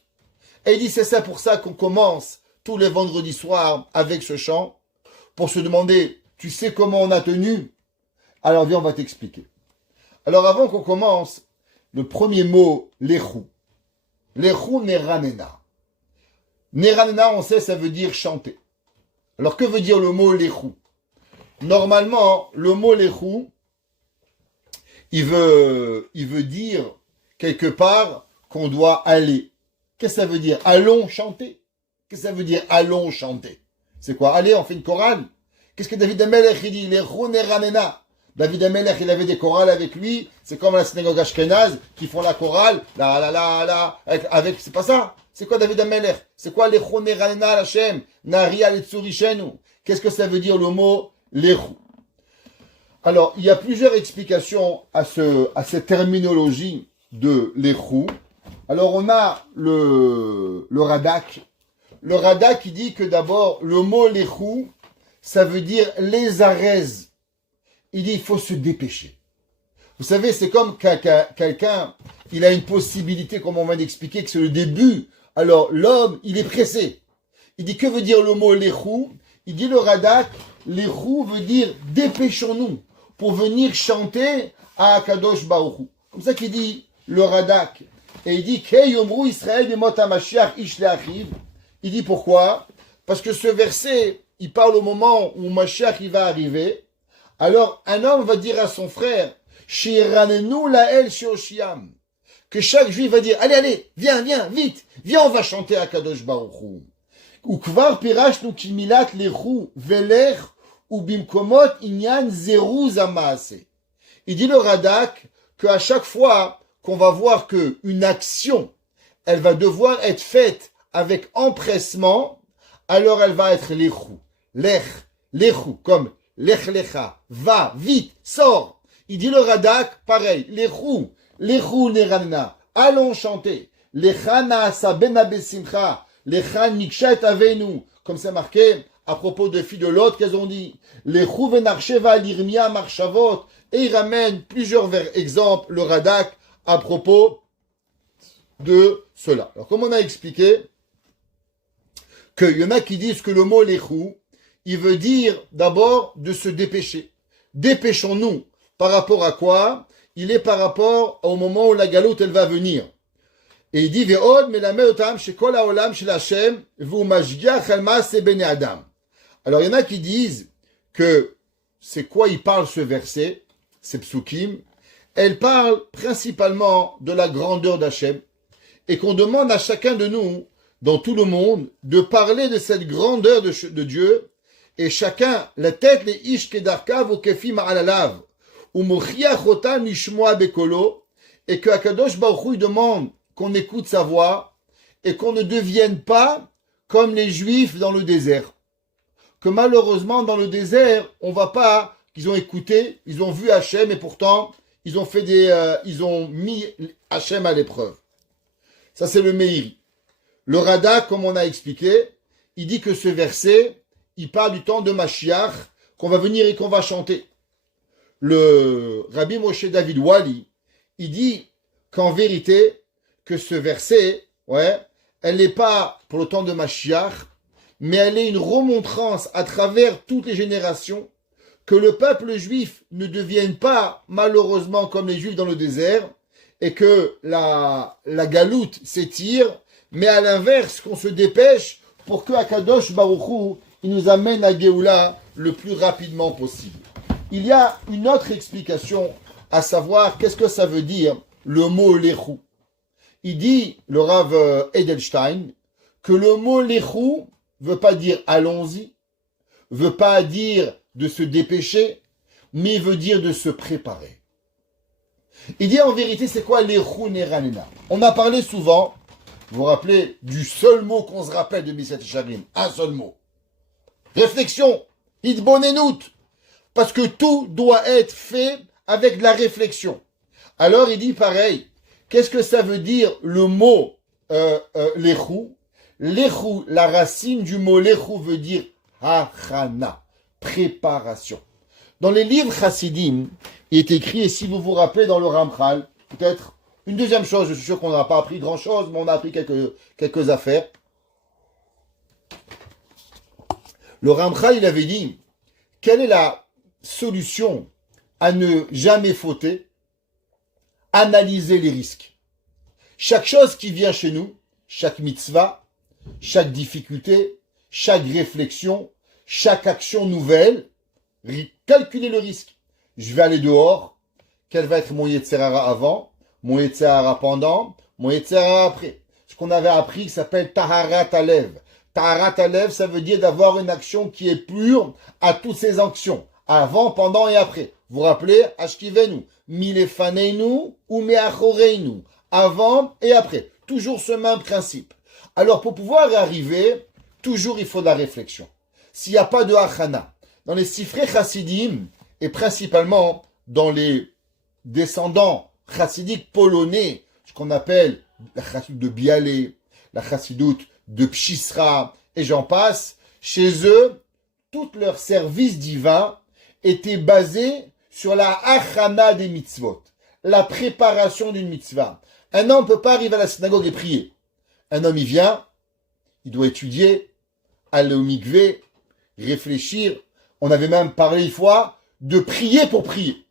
Et il dit, c'est ça pour ça qu'on commence tous les vendredis soirs avec ce chant, pour se demander, tu sais comment on a tenu? Alors viens, on va t'expliquer. Alors avant qu'on commence, le premier mot, l'echou. L'echou neranena. Neranena, on sait, ça veut dire chanter. Alors que veut dire le mot l'echou? Normalement, le mot l'echou, il veut dire quelque part qu'on doit aller. Qu'est-ce que ça veut dire? Allons chanter. Qu'est-ce que ça veut dire allons chanter? C'est quoi? Allez, on fait une chorale. Qu'est-ce que David Amelech il dit? L'echou neranena. David Amelech, il avait des chorales avec lui. C'est comme la synagogue ashkénaze qui font la chorale. Avec, c'est pas ça. C'est quoi David Amelech? C'est quoi l'echou neranena l'Hashem? Nari al-Tsurishenu. Qu'est-ce que ça veut dire le mot l'echou? Alors, il y a plusieurs explications à cette terminologie de l'echou. Alors, on a le Radak. Le Radak, il dit que d'abord, le mot l'echou, ça veut dire les arèses. Il dit, il faut se dépêcher. Vous savez, c'est comme quelqu'un, il a une possibilité, comme on vient d'expliquer, que c'est le début. Alors, l'homme, il est pressé. Il dit, que veut dire le mot l'echou? Il dit, le Radak, l'echou veut dire dépêchons-nous pour venir chanter à Akadosh Baruch Hu. Comme ça qu'il dit le Radak. Et il dit Keyomru Israël b'mot haMashiach ish le'achiv. Il dit pourquoi? Parce que ce verset, il parle au moment où Mashiach il va arriver. Alors un homme va dire à son frère Shiranenu la'el sheoshiam. Que chaque juif va dire allez, viens, vite, viens, on va chanter à Akadosh Baruch Hu. Ou kvar pirashnu kimilat lechu velech. Ou bimkomot inyan zeruz amaase. Il dit le Radak qu'à chaque fois qu'on va voir qu'une action, elle va devoir être faite avec empressement, alors elle va être l'echou. L'echou, comme lech lecha, va, vite, sors. Il dit le Radak, pareil, l'echou neranna, allons chanter. Lecha naasa bena besimcha, lecha nikshat avenu, comme c'est marqué à propos des filles de Lot, qu'elles ont dit les Chouvenarcheva l'Irmia Marchavot, et il ramène plusieurs exemples, le Radak, à propos de cela. Alors, comme on a expliqué, qu'il y en a qui disent que le mot l'echou, il veut dire d'abord de se dépêcher. Dépêchons-nous. Par rapport à quoi? Il est par rapport au moment où la galoute, elle va venir. Et il dit, Ve'od melamed otam shekol haolam shel Hashem v'hu mashgiach al ma'aseh bnei adam. Alors, il y en a qui disent que c'est quoi il parle ce verset, c'est psukim. Elle parle principalement de la grandeur d'Hachem et qu'on demande à chacun de nous, dans tout le monde, de parler de cette grandeur de Dieu et chacun, la tête, les ish kedarkav ou kefim alalav ou mochiach otam nishmoa bekolo et que Akadosh Baruch Hu demande qu'on écoute sa voix et qu'on ne devienne pas comme les Juifs dans le désert. Que malheureusement, dans le désert, on va pas, qu'ils ont écouté, ils ont vu Hachem et pourtant, ils ont mis Hachem à l'épreuve. Ça, c'est le Meiri. Le Radak, comme on a expliqué, il dit que ce verset, il parle du temps de Mashiach, qu'on va venir et qu'on va chanter. Le Rabbi Moshe David Wali, il dit qu'en vérité, que ce verset, elle n'est pas pour le temps de Mashiach, mais elle est une remontrance à travers toutes les générations, que le peuple juif ne devienne pas malheureusement comme les juifs dans le désert, et que la galoute s'étire, mais à l'inverse, qu'on se dépêche pour que Akadosh Baruch Hu, il nous amène à Géoula le plus rapidement possible. Il y a une autre explication, à savoir qu'est-ce que ça veut dire le mot l'echou. Il dit, le Rav Edelstein, que le mot l'echou veut pas dire allons-y, veut pas dire de se dépêcher, mais veut dire de se préparer. Il dit en vérité, c'est quoi l'echou neranena? On a parlé souvent, vous vous rappelez, du seul mot qu'on se rappelle de Miset Sharim, un seul mot. Réflexion. Hitbonenut. Parce que tout doit être fait avec de la réflexion. Alors il dit pareil. Qu'est-ce que ça veut dire le mot lechou? Lechou, la racine du mot lechou veut dire hachana, préparation. Dans les livres chassidim, il est écrit, et si vous vous rappelez dans le Ramchal, peut-être une deuxième chose, je suis sûr qu'on n'a pas appris grand-chose, mais on a appris quelques affaires. Le Ramchal, il avait dit, quelle est la solution à ne jamais fauter? Analyser les risques. Chaque chose qui vient chez nous, chaque mitzvah, chaque difficulté, chaque réflexion, chaque action nouvelle, calculer le risque. Je vais aller dehors, quel va être mon Yetzerara avant, mon Yetzerara pendant, mon Yetzerara après. Ce qu'on avait appris qui s'appelle Taharat Alev. Taharat Alev, ça veut dire d'avoir une action qui est pure à toutes ces actions, avant, pendant et après. Vous vous rappelez, Ashkivenu, Milefaneinu ou Meachoreinu, avant et après. Toujours ce même principe. Alors pour pouvoir y arriver, toujours il faut de la réflexion. S'il n'y a pas de Hachana, dans les Sifrei Chassidim, et principalement dans les descendants chassidiques polonais, ce qu'on appelle la chassidoute de Bialé, la chassidoute de Pchisra, et j'en passe, chez eux, tout leur service divin était basé sur la achana des mitzvot, la préparation d'une mitzvah. Un homme ne peut pas arriver à la synagogue et prier. Un homme, il vient, il doit étudier, aller au mikvé, réfléchir. On avait même parlé une fois de prier pour prier.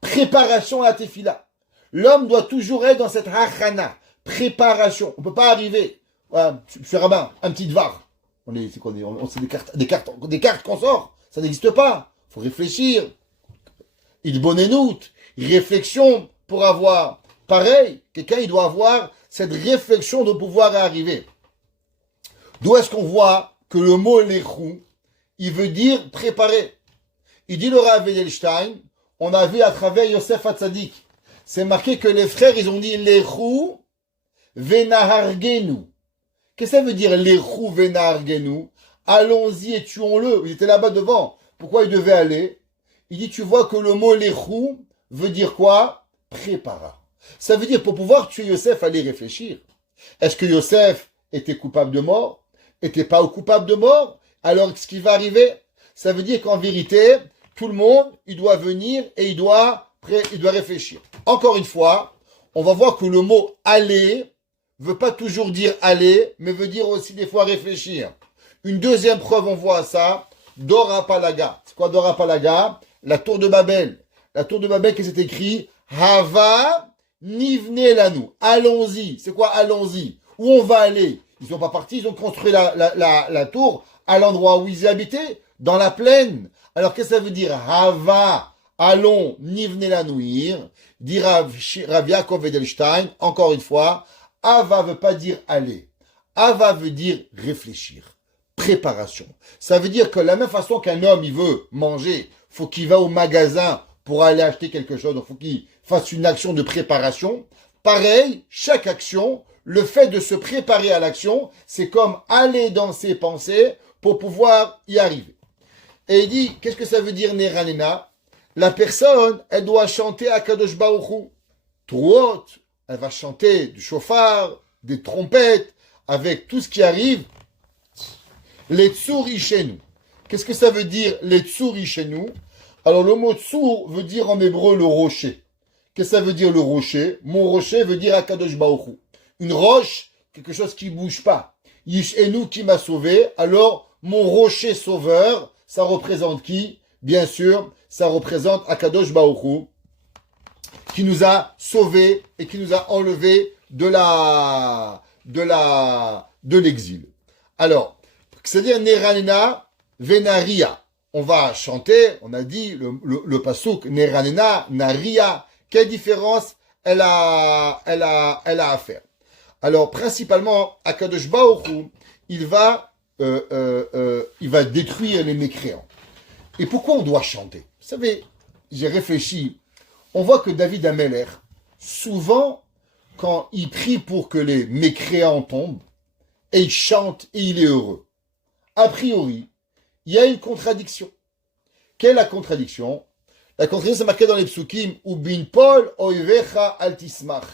Préparation à la tefila. L'homme doit toujours être dans cette hachana, préparation. On ne peut pas arriver. Voilà, monsieur rabbin, un petit var. C'est des cartes qu'on sort. Ça n'existe pas. Il faut réfléchir. Il bonenout. Réflexion pour avoir. Pareil, quelqu'un il doit avoir cette réflexion de pouvoir arriver. D'où est-ce qu'on voit que le mot lechou, il veut dire préparer. Il dit le Rav Edelstein, on a vu à travers Yosef Hatzadik, c'est marqué que les frères, ils ont dit lechou venahargenu. Qu'est-ce que ça veut dire lechou venahargenu? Allons-y et tuons-le. Il était là-bas devant. Pourquoi il devait aller? Il dit, tu vois que le mot lechou veut dire quoi? Prépara. Ça veut dire, pour pouvoir tuer Yosef, aller réfléchir. Est-ce que Yosef était coupable de mort? Était pas coupable de mort? Alors, ce qui va arriver? Ça veut dire qu'en vérité, tout le monde, il doit venir et il doit réfléchir. Encore une fois, on va voir que le mot aller veut pas toujours dire aller, mais veut dire aussi des fois réfléchir. Une deuxième preuve, on voit ça, Dora Palaga. C'est quoi Dora Palaga? La tour de Babel. La tour de Babel qui s'est écrit Hava Nivne Lanu. Allons-y. C'est quoi allons-y? Où on va aller? Ils sont pas partis, ils ont construit la tour à l'endroit où ils habitaient, dans la plaine. Alors qu'est-ce que ça veut dire? Hava, allons, Nivne Lanuir, dit Rav Yaakov Edelstein, encore une fois, Hava veut pas dire aller. Hava veut dire réfléchir. Préparation. Ça veut dire que la même façon qu'un homme, il veut manger, faut qu'il va au magasin pour aller acheter quelque chose, donc faut qu'il fasse une action de préparation. Pareil, chaque action, le fait de se préparer à l'action, c'est comme aller dans ses pensées pour pouvoir y arriver. Et il dit, qu'est-ce que ça veut dire Neranena? La personne, elle doit chanter à Kadosh Baruch Hu. Truot, elle va chanter du chauffard, des trompettes, avec tout ce qui arrive. Les tsur ishenu. Qu'est-ce que ça veut dire les tsur ishenu? Alors le mot tsur veut dire en hébreu le rocher. Qu'est-ce que ça veut dire le rocher? Mon rocher veut dire Akadosh Baruch Hu. Une roche, quelque chose qui bouge pas. Yishenu qui m'a sauvé. Alors mon rocher sauveur, ça représente qui? Bien sûr, ça représente Akadosh Baruch Hu, qui nous a sauvés et qui nous a enlevés de l'exil. Alors, c'est-à-dire Neranena Venaria. On va chanter, on a dit le pasuk Neranena Naria. Quelle différence elle a à faire? Alors, principalement, Akadosh Baruch Hu, il va détruire les mécréants. Et pourquoi on doit chanter? Vous savez, j'ai réfléchi. On voit que David Ameller, souvent, quand il prie pour que les mécréants tombent, et il chante et il est heureux. A priori, il y a une contradiction. Quelle est la contradiction? La contradiction, c'est marqué dans les psukim, ou bin pol oivecha altismach.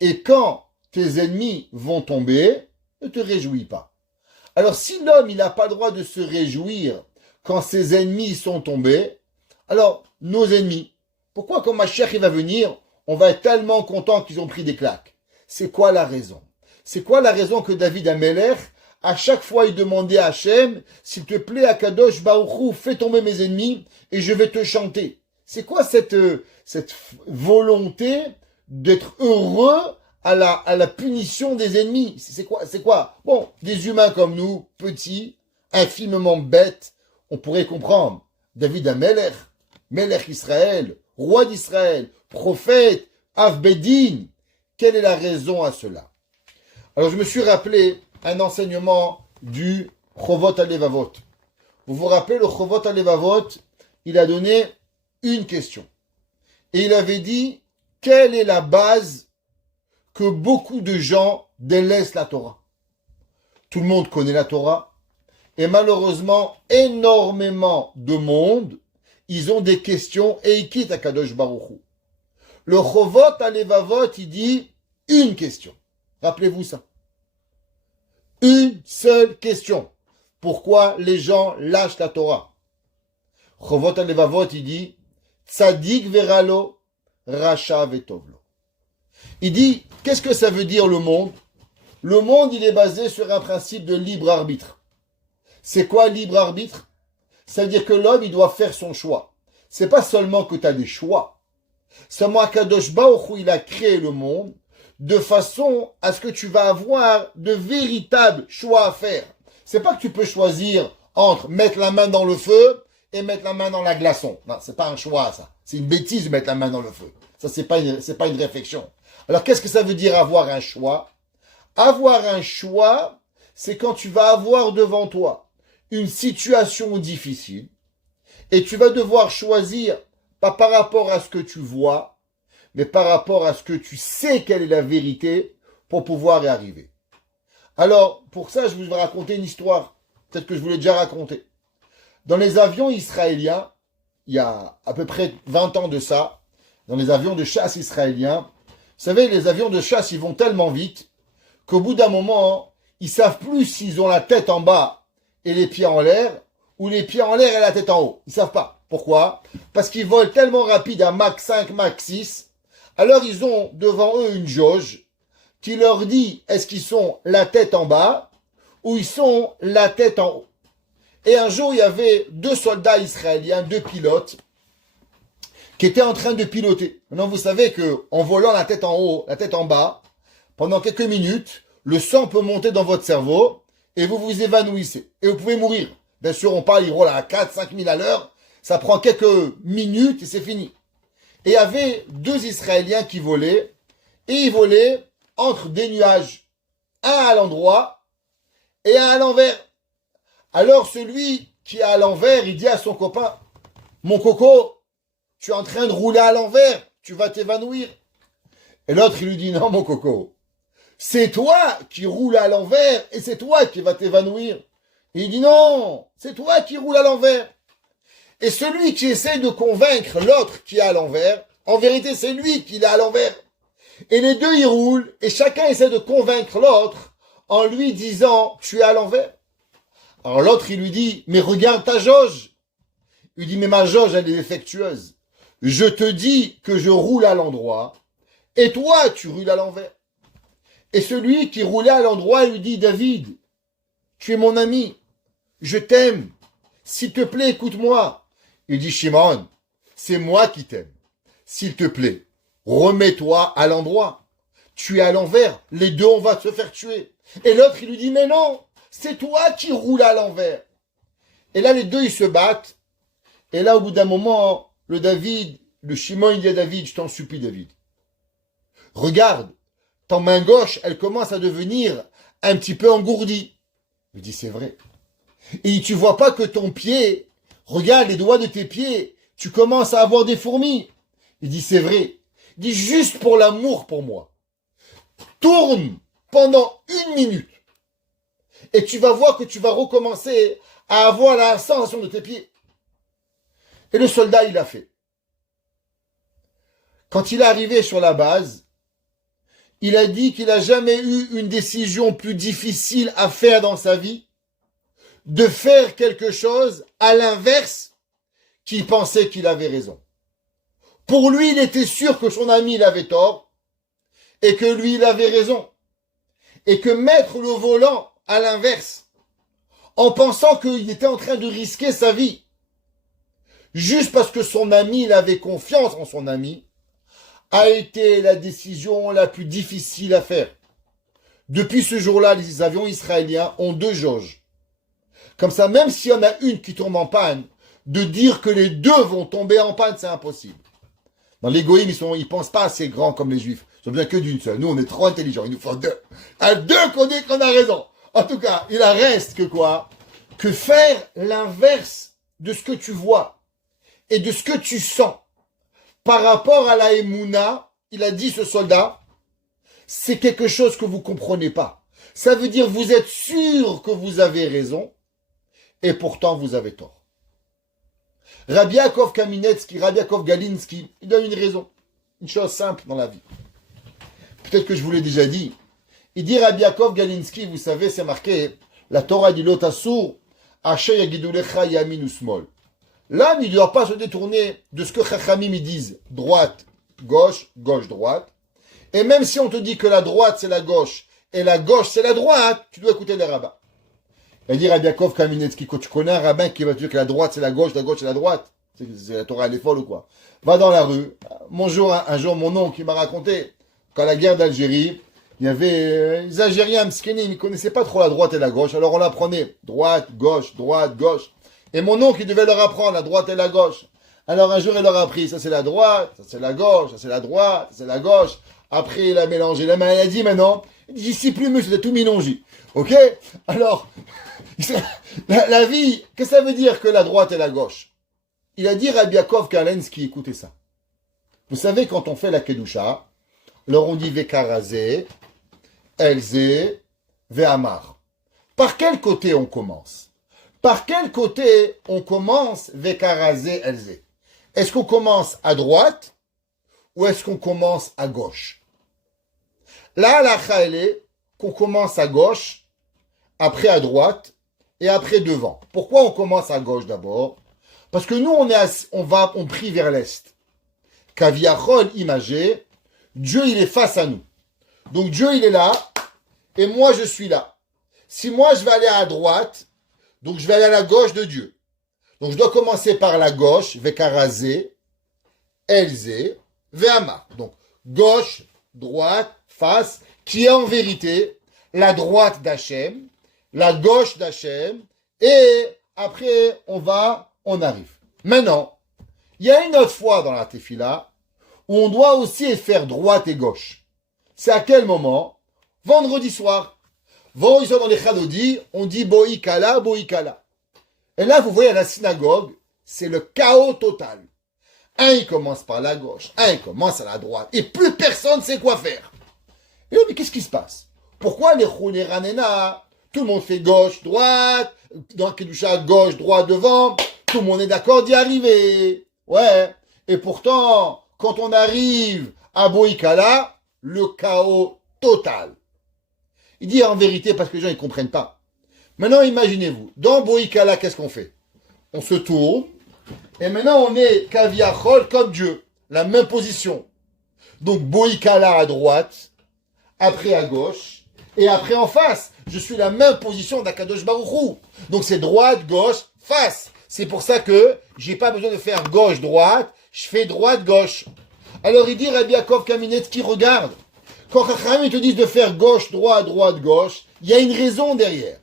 Et quand tes ennemis vont tomber, ne te réjouis pas. Alors si l'homme, il n'a pas le droit de se réjouir quand ses ennemis sont tombés, alors nos ennemis, pourquoi quand Mashiach il va venir, on va être tellement content qu'ils ont pris des claques? C'est quoi la raison? C'est quoi la raison que David Amelech, à chaque fois il demandait à Hachem, s'il te plaît, Akadosh Baruch Hu, fais tomber mes ennemis et je vais te chanter? C'est quoi cette volonté d'être heureux à la punition des ennemis? C'est quoi? Bon, des humains comme nous, petits, infiniment bêtes, on pourrait comprendre. David Amelech, Melech Israël, roi d'Israël, prophète, Avbedin. Quelle est la raison à cela? Alors je me suis rappelé un enseignement du Chovot HaLevavot. Vous vous rappelez, le Chovot HaLevavot, il a donné une question. Et il avait dit, quelle est la base que beaucoup de gens délaissent la Torah? Tout le monde connaît la Torah. Et malheureusement, énormément de monde, ils ont des questions et ils quittent Akadosh Baruch Hu. Le Chovot HaLevavot, il dit une question. Rappelez-vous ça. Une seule question. Pourquoi les gens lâchent la Torah? Chovot HaLevavot, il dit Tzadik veralo, Racha vetovlo. Il dit, qu'est-ce que ça veut dire le monde? Le monde, il est basé sur un principe de libre arbitre. C'est quoi libre arbitre? Ça veut dire que l'homme, il doit faire son choix. C'est pas seulement que tu as des choix. Seulement Akadosh Baruch Hu, il a créé le monde de façon à ce que tu vas avoir de véritables choix à faire. C'est pas que tu peux choisir entre mettre la main dans le feu et mettre la main dans la glaçon. Non, c'est pas un choix, ça. C'est une bêtise de mettre la main dans le feu. Ça, c'est pas une réflexion. Alors, qu'est-ce que ça veut dire avoir un choix? Avoir un choix, c'est quand tu vas avoir devant toi une situation difficile et tu vas devoir choisir, pas par rapport à ce que tu vois, mais par rapport à ce que tu sais quelle est la vérité pour pouvoir y arriver. Alors, pour ça, je vais vous raconter une histoire. Peut-être que je vous l'ai déjà racontée. Dans les avions israéliens, il y a à peu près 20 ans de ça, dans les avions de chasse israéliens, vous savez, les avions de chasse, ils vont tellement vite qu'au bout d'un moment, ils savent plus s'ils ont la tête en bas et les pieds en l'air, ou les pieds en l'air et la tête en haut. Ils savent pas. Pourquoi? Parce qu'ils volent tellement rapide à Mach 5, Mach 6. Alors ils ont devant eux une jauge qui leur dit est-ce qu'ils sont la tête en bas ou ils sont la tête en haut. Et un jour, il y avait 2 soldats israéliens, 2 pilotes, qui étaient en train de piloter. Maintenant, vous savez que en volant la tête en haut, la tête en bas, pendant quelques minutes, le sang peut monter dans votre cerveau et vous vous évanouissez. Et vous pouvez mourir. Bien sûr, on parle, il roule à 4-5 000 à l'heure. Ça prend quelques minutes et c'est fini. Et il y avait 2 Israéliens qui volaient. Et ils volaient entre des nuages. Un à l'endroit et un à l'envers. Alors celui qui est à l'envers, il dit à son copain, mon coco, tu es en train de rouler à l'envers, tu vas t'évanouir. Et l'autre, il lui dit, non mon coco, c'est toi qui roules à l'envers et c'est toi qui vas t'évanouir. Et il dit, non, c'est toi qui roules à l'envers. Et celui qui essaie de convaincre l'autre qui est à l'envers, en vérité, c'est lui qui est à l'envers. Et les deux, ils roulent et chacun essaie de convaincre l'autre en lui disant, tu es à l'envers. Alors l'autre, il lui dit, mais regarde ta jauge. Il lui dit, mais ma jauge, elle est défectueuse. Je te dis que je roule à l'endroit, et toi, tu roules à l'envers. Et celui qui roulait à l'endroit, il lui dit, David, tu es mon ami, je t'aime, s'il te plaît, écoute-moi. Il dit, Shimon, c'est moi qui t'aime. S'il te plaît, remets-toi à l'endroit. Tu es à l'envers, les deux, on va se faire tuer. Et l'autre, il lui dit, mais non, c'est toi qui roules à l'envers. Et là, les deux, ils se battent. Et là, au bout d'un moment, le Shimon, il dit à David, je t'en supplie, David. Regarde, ta main gauche, elle commence à devenir un petit peu engourdie. Il dit, c'est vrai. Et tu vois pas que ton pied, regarde les doigts de tes pieds, tu commences à avoir des fourmis. Il dit, c'est vrai. Il dit, juste pour l'amour pour moi. Tourne pendant 1 minute. Et tu vas voir que tu vas recommencer à avoir la sensation de tes pieds. Et le soldat, il l'a fait. Quand il est arrivé sur la base, il a dit qu'il n'a jamais eu une décision plus difficile à faire dans sa vie, de faire quelque chose à l'inverse qu'il pensait qu'il avait raison. Pour lui, il était sûr que son ami, il avait tort, et que lui, il avait raison. Et que mettre le volant à l'inverse, en pensant qu'il était en train de risquer sa vie, juste parce que son ami, il avait confiance en son ami, a été la décision la plus difficile à faire. Depuis ce jour-là, les avions israéliens ont 2 jauges. Comme ça, même s'il y en a une qui tombe en panne, de dire que les 2 vont tomber en panne, c'est impossible. Dans les goïms, ils pensent pas assez grands comme les juifs. Ils ont besoin que d'une seule. Nous, on est trop intelligents. Il nous faut 2. À 2 qu'on dit qu'on a raison. En tout cas, il en reste que quoi? Que faire l'inverse de ce que tu vois et de ce que tu sens par rapport à la Emouna, il a dit ce soldat, c'est quelque chose que vous comprenez pas. Ça veut dire vous êtes sûr que vous avez raison et pourtant vous avez tort. Rabbi Yaakov Kaminetsky, Rabbi Yaakov Galinsky, il donne une raison. Une chose simple dans la vie. Peut-être que je vous l'ai déjà dit. Il dit Rabbi Yaakov Galinsky, vous savez, c'est marqué, la Torah dit l'otasur, Asher yagidulecha yamin usmol. L'âme, il ne doit pas se détourner de ce que Chachamim ils disent. Droite, gauche, gauche, droite. Et même si on te dit que la droite c'est la gauche et la gauche c'est la droite, tu dois écouter les rabbins. Il dit Rabbi Yaakov Kaminetsky, quand tu connais un rabbin qui va te dire que la droite c'est la gauche c'est la droite, c'est la Torah elle est folle ou quoi? Va dans la rue. Un jour, mon oncle qui m'a raconté qu'à la guerre d'Algérie, il y avait les Algériens, mskinim, ils ne connaissaient pas trop la droite et la gauche, alors on l'apprenait. Droite, gauche, droite, gauche. Et mon oncle, il devait leur apprendre la droite et la gauche. Alors un jour, il leur a appris, ça c'est la droite, ça c'est la gauche, ça c'est la droite, ça c'est la gauche. Après, il a mélangé la maladie maintenant. Il dit, si plus mieux, c'était tout mélangé. Ok? Alors, la vie, qu'est-ce que ça veut dire que la droite et la gauche? Il a dit Rabbi Yaakov Kalensky, écoutez ça. Vous savez, quand on fait la Kedusha, alors on dit Vekarazé, Elzé, Ve'amar. Par quel côté on commence? Par quel côté on commence Vekarazé, Elzé? Est-ce qu'on commence à droite ou est-ce qu'on commence à gauche? Là, la elle est qu'on commence à gauche, après à droite et après devant. Pourquoi on commence à gauche d'abord? Parce que nous, on prie vers l'est. Kaviachol imagé, Dieu il est face à nous. Donc Dieu il est là et moi je suis là. Si moi je vais aller à droite, donc je vais aller à la gauche de Dieu. Donc je dois commencer par la gauche, Vekarazé, Elzé, Ve'amar. Donc gauche, droite, face, qui est en vérité la droite d'Hachem, la gauche d'Hachem, et après on arrive. Maintenant, il y a une autre fois dans la Tefila où on doit aussi faire droite et gauche. C'est à quel moment? Vendredi soir. Vendredi soir dans les Chadodi, on dit Boïkala, Boïkala. Et là, vous voyez à la synagogue, c'est le chaos total. Un, il commence par la gauche, un, il commence à la droite, et plus personne ne sait quoi faire. Et mais qu'est-ce qui se passe? Pourquoi les Khouné Ranena, tout le monde fait gauche, droite, dans Kedusha, gauche, droite, devant, tout le monde est d'accord d'y arriver. Ouais. Et pourtant, quand on arrive à Boïkala, le chaos total. Il dit en vérité parce que les gens ne comprennent pas. Maintenant, imaginez-vous, dans Boïkala, qu'est-ce qu'on fait? On se tourne, et maintenant on est Kaviachol comme Dieu, la même position. Donc Boïkala à droite, après à gauche, et après en face. Je suis la même position d'Akadosh Baruch Hu. Donc c'est droite, gauche, face. C'est pour ça que j'ai pas besoin de faire gauche-droite, je fais droite-gauche. Alors il dit Rabbi Yaakov Kaminetsky, regarde, quand Chachamim te disent de faire gauche-droite, droite-gauche, il y a une raison derrière.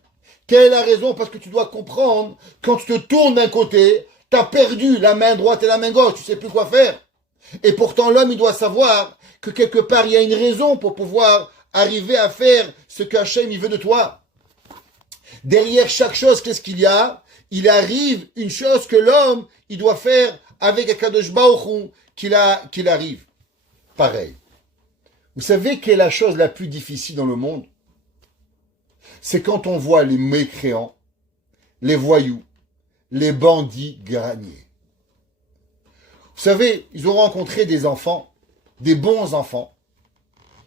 Quelle est la raison? Parce que tu dois comprendre, quand tu te tournes d'un côté, tu as perdu la main droite et la main gauche, tu sais plus quoi faire. Et pourtant l'homme, il doit savoir que quelque part, il y a une raison pour pouvoir arriver à faire ce qu'Hachem il veut de toi. Derrière chaque chose, qu'est-ce qu'il y a? Il arrive une chose que l'homme, il doit faire avec Akadosh Baruch Hu, qu'il arrive. Pareil. Vous savez quelle est la chose la plus difficile dans le monde? C'est quand on voit les mécréants les voyous, les bandits graniers. Vous savez, ils ont rencontré des enfants, des bons enfants,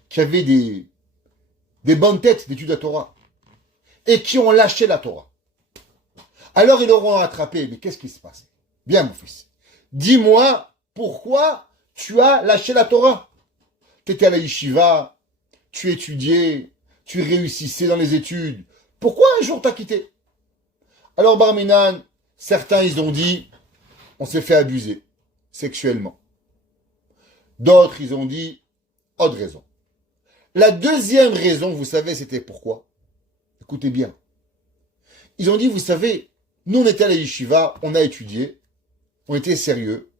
qui avaient des bonnes têtes d'études de la Torah, et qui ont lâché la Torah. Alors ils l'auront rattrapé. Mais qu'est-ce qui se passe? Bien, mon fils, dis-moi pourquoi tu as lâché la Torah. Tu étais à la yeshiva, tu étudiais, tu réussissais dans les études. Pourquoi un jour t'as quitté? Alors Bar Minan, certains ils ont dit, on s'est fait abuser sexuellement. D'autres ils ont dit, autre raison. La deuxième raison, vous savez, c'était pourquoi? Écoutez bien. Ils ont dit, vous savez, nous on était à la yeshiva, on a étudié, on était sérieux.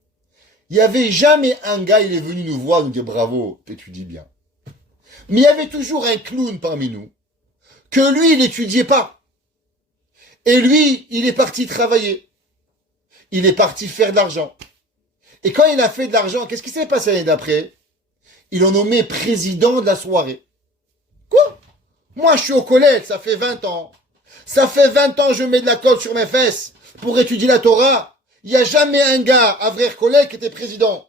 Il n'y avait jamais un gars, il est venu nous voir, nous dire bravo, t'étudies bien. Mais il y avait toujours un clown parmi nous, que lui, il n'étudiait pas. Et lui, il est parti travailler. Il est parti faire de l'argent. Et quand il a fait de l'argent, qu'est-ce qui s'est passé l'année d'après? Ils l'ont nommé président de la soirée. Quoi? Moi, je suis au collège, ça fait 20 ans. Ça fait 20 ans que je mets de la colle sur mes fesses pour étudier la Torah. Il n'y a jamais un gars, à vrai collègue, qui était président.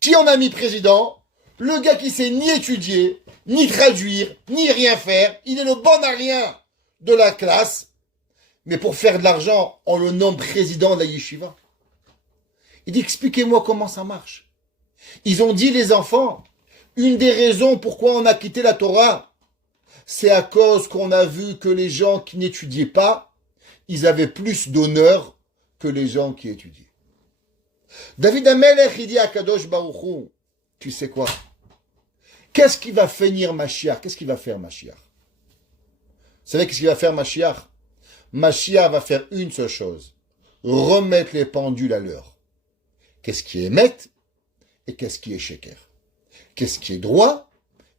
Qui en a mis président? Le gars qui sait ni étudier, ni traduire, ni rien faire. Il est le bon à rien de la classe. Mais pour faire de l'argent, on le nomme président de la yeshiva. Il dit, expliquez-moi comment ça marche. Ils ont dit, les enfants, une des raisons pourquoi on a quitté la Torah, c'est à cause qu'on a vu que les gens qui n'étudiaient pas, ils avaient plus d'honneur que les gens qui étudiaient. David Amelech, il dit à Kadosh Baruch Hu, tu sais quoi? Qu'est-ce qui va finir Mashiach? Qu'est-ce qu'il va faire Mashiach? Vous savez qu'est-ce qu'il va faire Mashiach? Mashiach va faire une seule chose. Remettre les pendules à l'heure. Qu'est-ce qui est met et qu'est-ce qui est sheker? Qu'est-ce qui est droit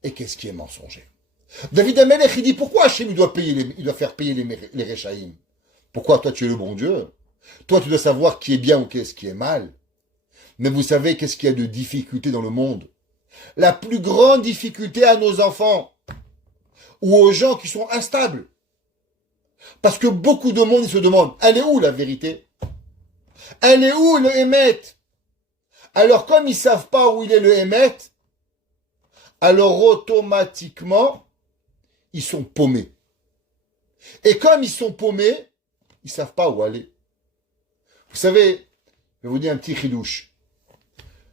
et qu'est-ce qui est mensonger? David Amelech, il dit, pourquoi Hachem il doit faire payer les Rechaïm? Pourquoi toi tu es le bon Dieu? Toi tu dois savoir qui est bien ou qu'est-ce qui est mal. Mais vous savez qu'est-ce qu'il y a de difficulté dans le monde? La plus grande difficulté à nos enfants ou aux gens qui sont instables. Parce que beaucoup de monde se demande, elle est où la vérité? Elle est où le Hémet? Alors comme ils ne savent pas où il est le Hémet, alors automatiquement, ils sont paumés. Et comme ils sont paumés, ils ne savent pas où aller. Vous savez, je vais vous dire un petit chidouche.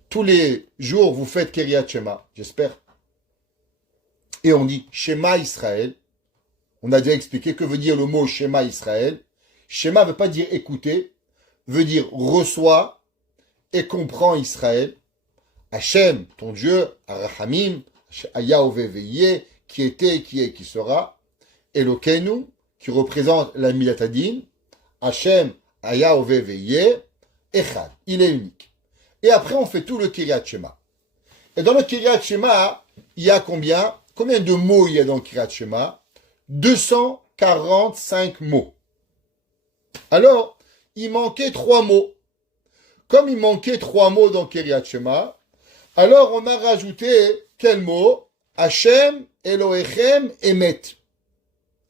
Tous les jours, vous faites Kiryat Shema, j'espère. Et on dit Shema Israël. On a déjà expliqué que veut dire le mot Shema Israël. Shema ne veut pas dire écouter, veut dire reçois et comprends Israël. Hachem, ton Dieu, Arahamim, Ayahoveveye, qui était, qui est, qui sera. Elokeinu, qui représente la Milatadin. Hachem, Ayahoveveye, Echad. Il est unique. Et après, on fait tout le Kiryat Shema. Et dans le Kiryat Shema, il y a combien? Combien de mots il y a dans le Kiryat Shema? 245 mots. Alors, il manquait 3 mots. Comme il manquait 3 mots dans Kiryat Shema, alors on a rajouté quel mot? Hachem, Elohechem, Emet.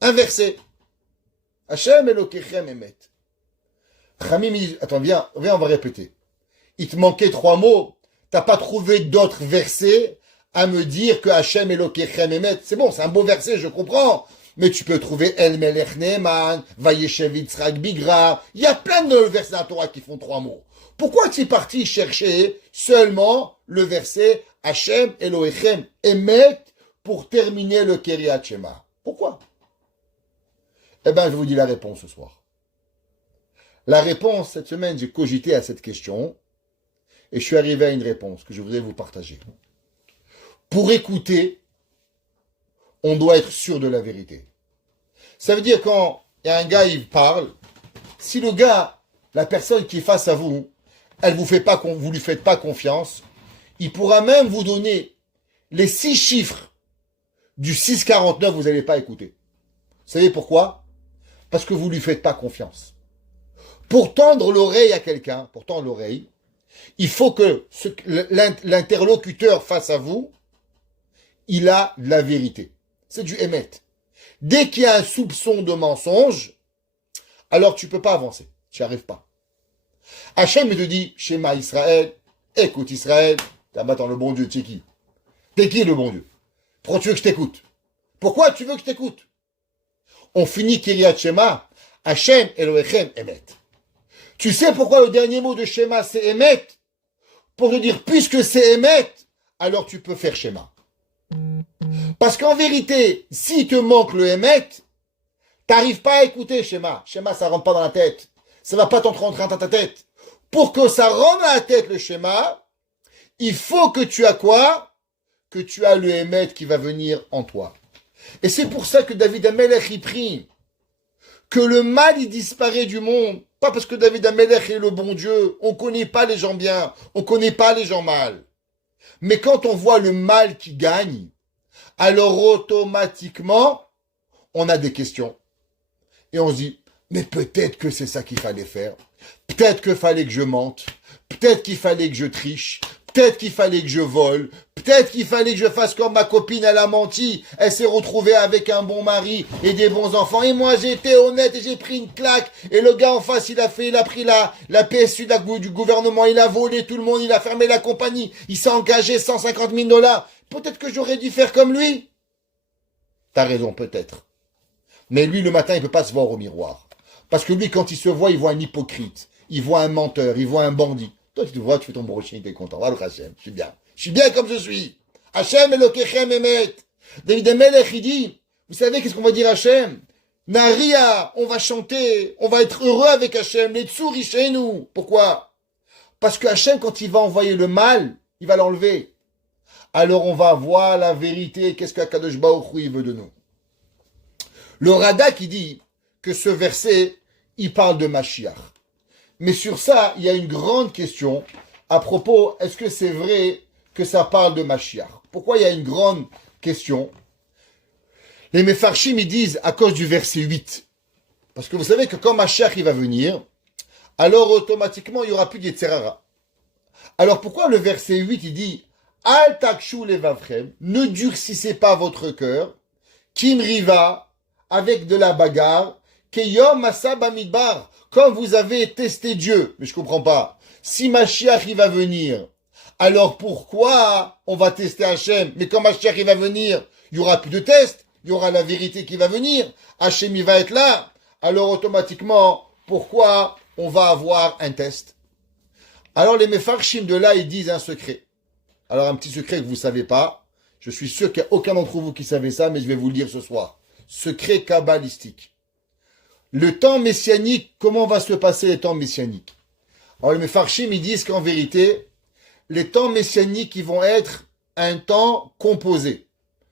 Un verset. Hachem, Elohechem, Emet. Chamim, attends, viens, on va répéter. Il te manquait 3 mots. T'as pas trouvé d'autres versets à me dire que Hachem, Elohechem, Emet. C'est bon, c'est un beau verset, je comprends. Mais tu peux trouver El Melech Neeman, Vayeshev Yitzhak Bigra. Il y a plein de versets dans la Torah qui font 3 mots. Pourquoi tu es parti chercher seulement le verset Hachem, Elohechem, Emet pour terminer le Kiryat Shema? Pourquoi? Eh bien, je vous dis la réponse ce soir. La réponse, cette semaine, j'ai cogité à cette question et je suis arrivé à une réponse que je voudrais vous partager. Pour écouter, on doit être sûr de la vérité. Ça veut dire quand il y a un gars, il parle, si le gars, la personne qui est face à vous, vous lui faites pas confiance, il pourra même vous donner les 6 chiffres du 649, vous n'allez pas écouter. Vous savez pourquoi? Parce que vous lui faites pas confiance. Pour tendre l'oreille à quelqu'un, pour tendre l'oreille, il faut que l'interlocuteur face à vous, il a de la vérité. C'est du émet. Dès qu'il y a un soupçon de mensonge, alors tu peux pas avancer. Tu n'y arrives pas. Hachem te dit, Shema Israël, écoute Israël. Attends, le bon Dieu, tu es qui? T'es qui le bon Dieu? Pourquoi tu veux que je t'écoute? Pourquoi tu veux que je t'écoute? On finit Kiryat Shema, Hachem Elohechem Emet. Tu sais pourquoi le dernier mot de Shema c'est Emet? Pour te dire, puisque c'est Emet, alors tu peux faire Shema. Parce qu'en vérité, si te manque le Emet, t'arrives pas à écouter Shema. Shema, ça rentre pas dans la tête. Ça va pas t'entrer dans ta tête. Pour que ça rentre dans la tête le Shema, il faut que tu as quoi? Que tu as le Emet qui va venir en toi. Et c'est pour ça que David Amelech y prie que le mal il disparaît du monde. Pas parce que David Amelech est le bon Dieu. On connaît pas les gens bien. On connaît pas les gens mal. Mais quand on voit le mal qui gagne, alors automatiquement, on a des questions. Et on se dit, mais peut-être que c'est ça qu'il fallait faire. Peut-être qu'il fallait que je mente. Peut-être qu'il fallait que je triche. Peut-être qu'il fallait que je vole. Peut-être qu'il fallait que je fasse comme ma copine, elle a menti. Elle s'est retrouvée avec un bon mari et des bons enfants. Et moi, j'ai été honnête et j'ai pris une claque. Et le gars en face, il a pris la PSU du gouvernement. Il a volé tout le monde. Il a fermé la compagnie. Il s'est engagé 150 000 $. Peut-être que j'aurais dû faire comme lui. T'as raison, peut-être. Mais lui, le matin, il peut pas se voir au miroir. Parce que lui, quand il se voit, il voit un hypocrite. Il voit un menteur. Il voit un bandit. Toi, tu te vois, tu fais ton brochine, t'es content. Voilà, Hachem, je suis bien. Je suis bien comme je suis. Hachem Elokechem Emet. David Amelech, il dit, vous savez qu'est-ce qu'on va dire Hachem? Naria, on va chanter, on va être heureux avec Hachem, les tsouris chez nous. Pourquoi? Parce que Hachem, quand il va envoyer le mal, il va l'enlever. Alors on va voir la vérité, qu'est-ce qu'Akadosh Baruch Hu il veut de nous. Le Radak, qui dit que ce verset, il parle de Mashiach. Mais sur ça, il y a une grande question à propos, est-ce que c'est vrai que ça parle de Mashiach? Pourquoi il y a une grande question? Les Mefarshim, ils disent à cause du verset 8. Parce que vous savez que quand Mashiach il va venir, alors automatiquement, il n'y aura plus d'Yetzerara. Alors pourquoi le verset 8, il dit Al takshu levavchem, ne durcissez pas votre cœur, Kim riva, avec de la bagarre, Keyom Masa Bamidbar, comme vous avez testé Dieu. Mais je comprends pas. Si Mashiach il va venir, alors pourquoi on va tester Hachem? Mais quand Mashiach il va venir, il y aura plus de tests, il y aura la vérité qui va venir. Hachem il va être là. Alors automatiquement, pourquoi on va avoir un test? Alors les Mefarshim de là, ils disent un secret. Alors un petit secret que vous savez pas. Je suis sûr qu'il n'y a aucun d'entre vous qui savait ça, mais je vais vous le dire ce soir. Secret kabbalistique. Le temps messianique, comment va se passer les temps messianiques? Alors les Mefarshim, ils disent qu'en vérité, les temps messianiques, ils vont être un temps composé.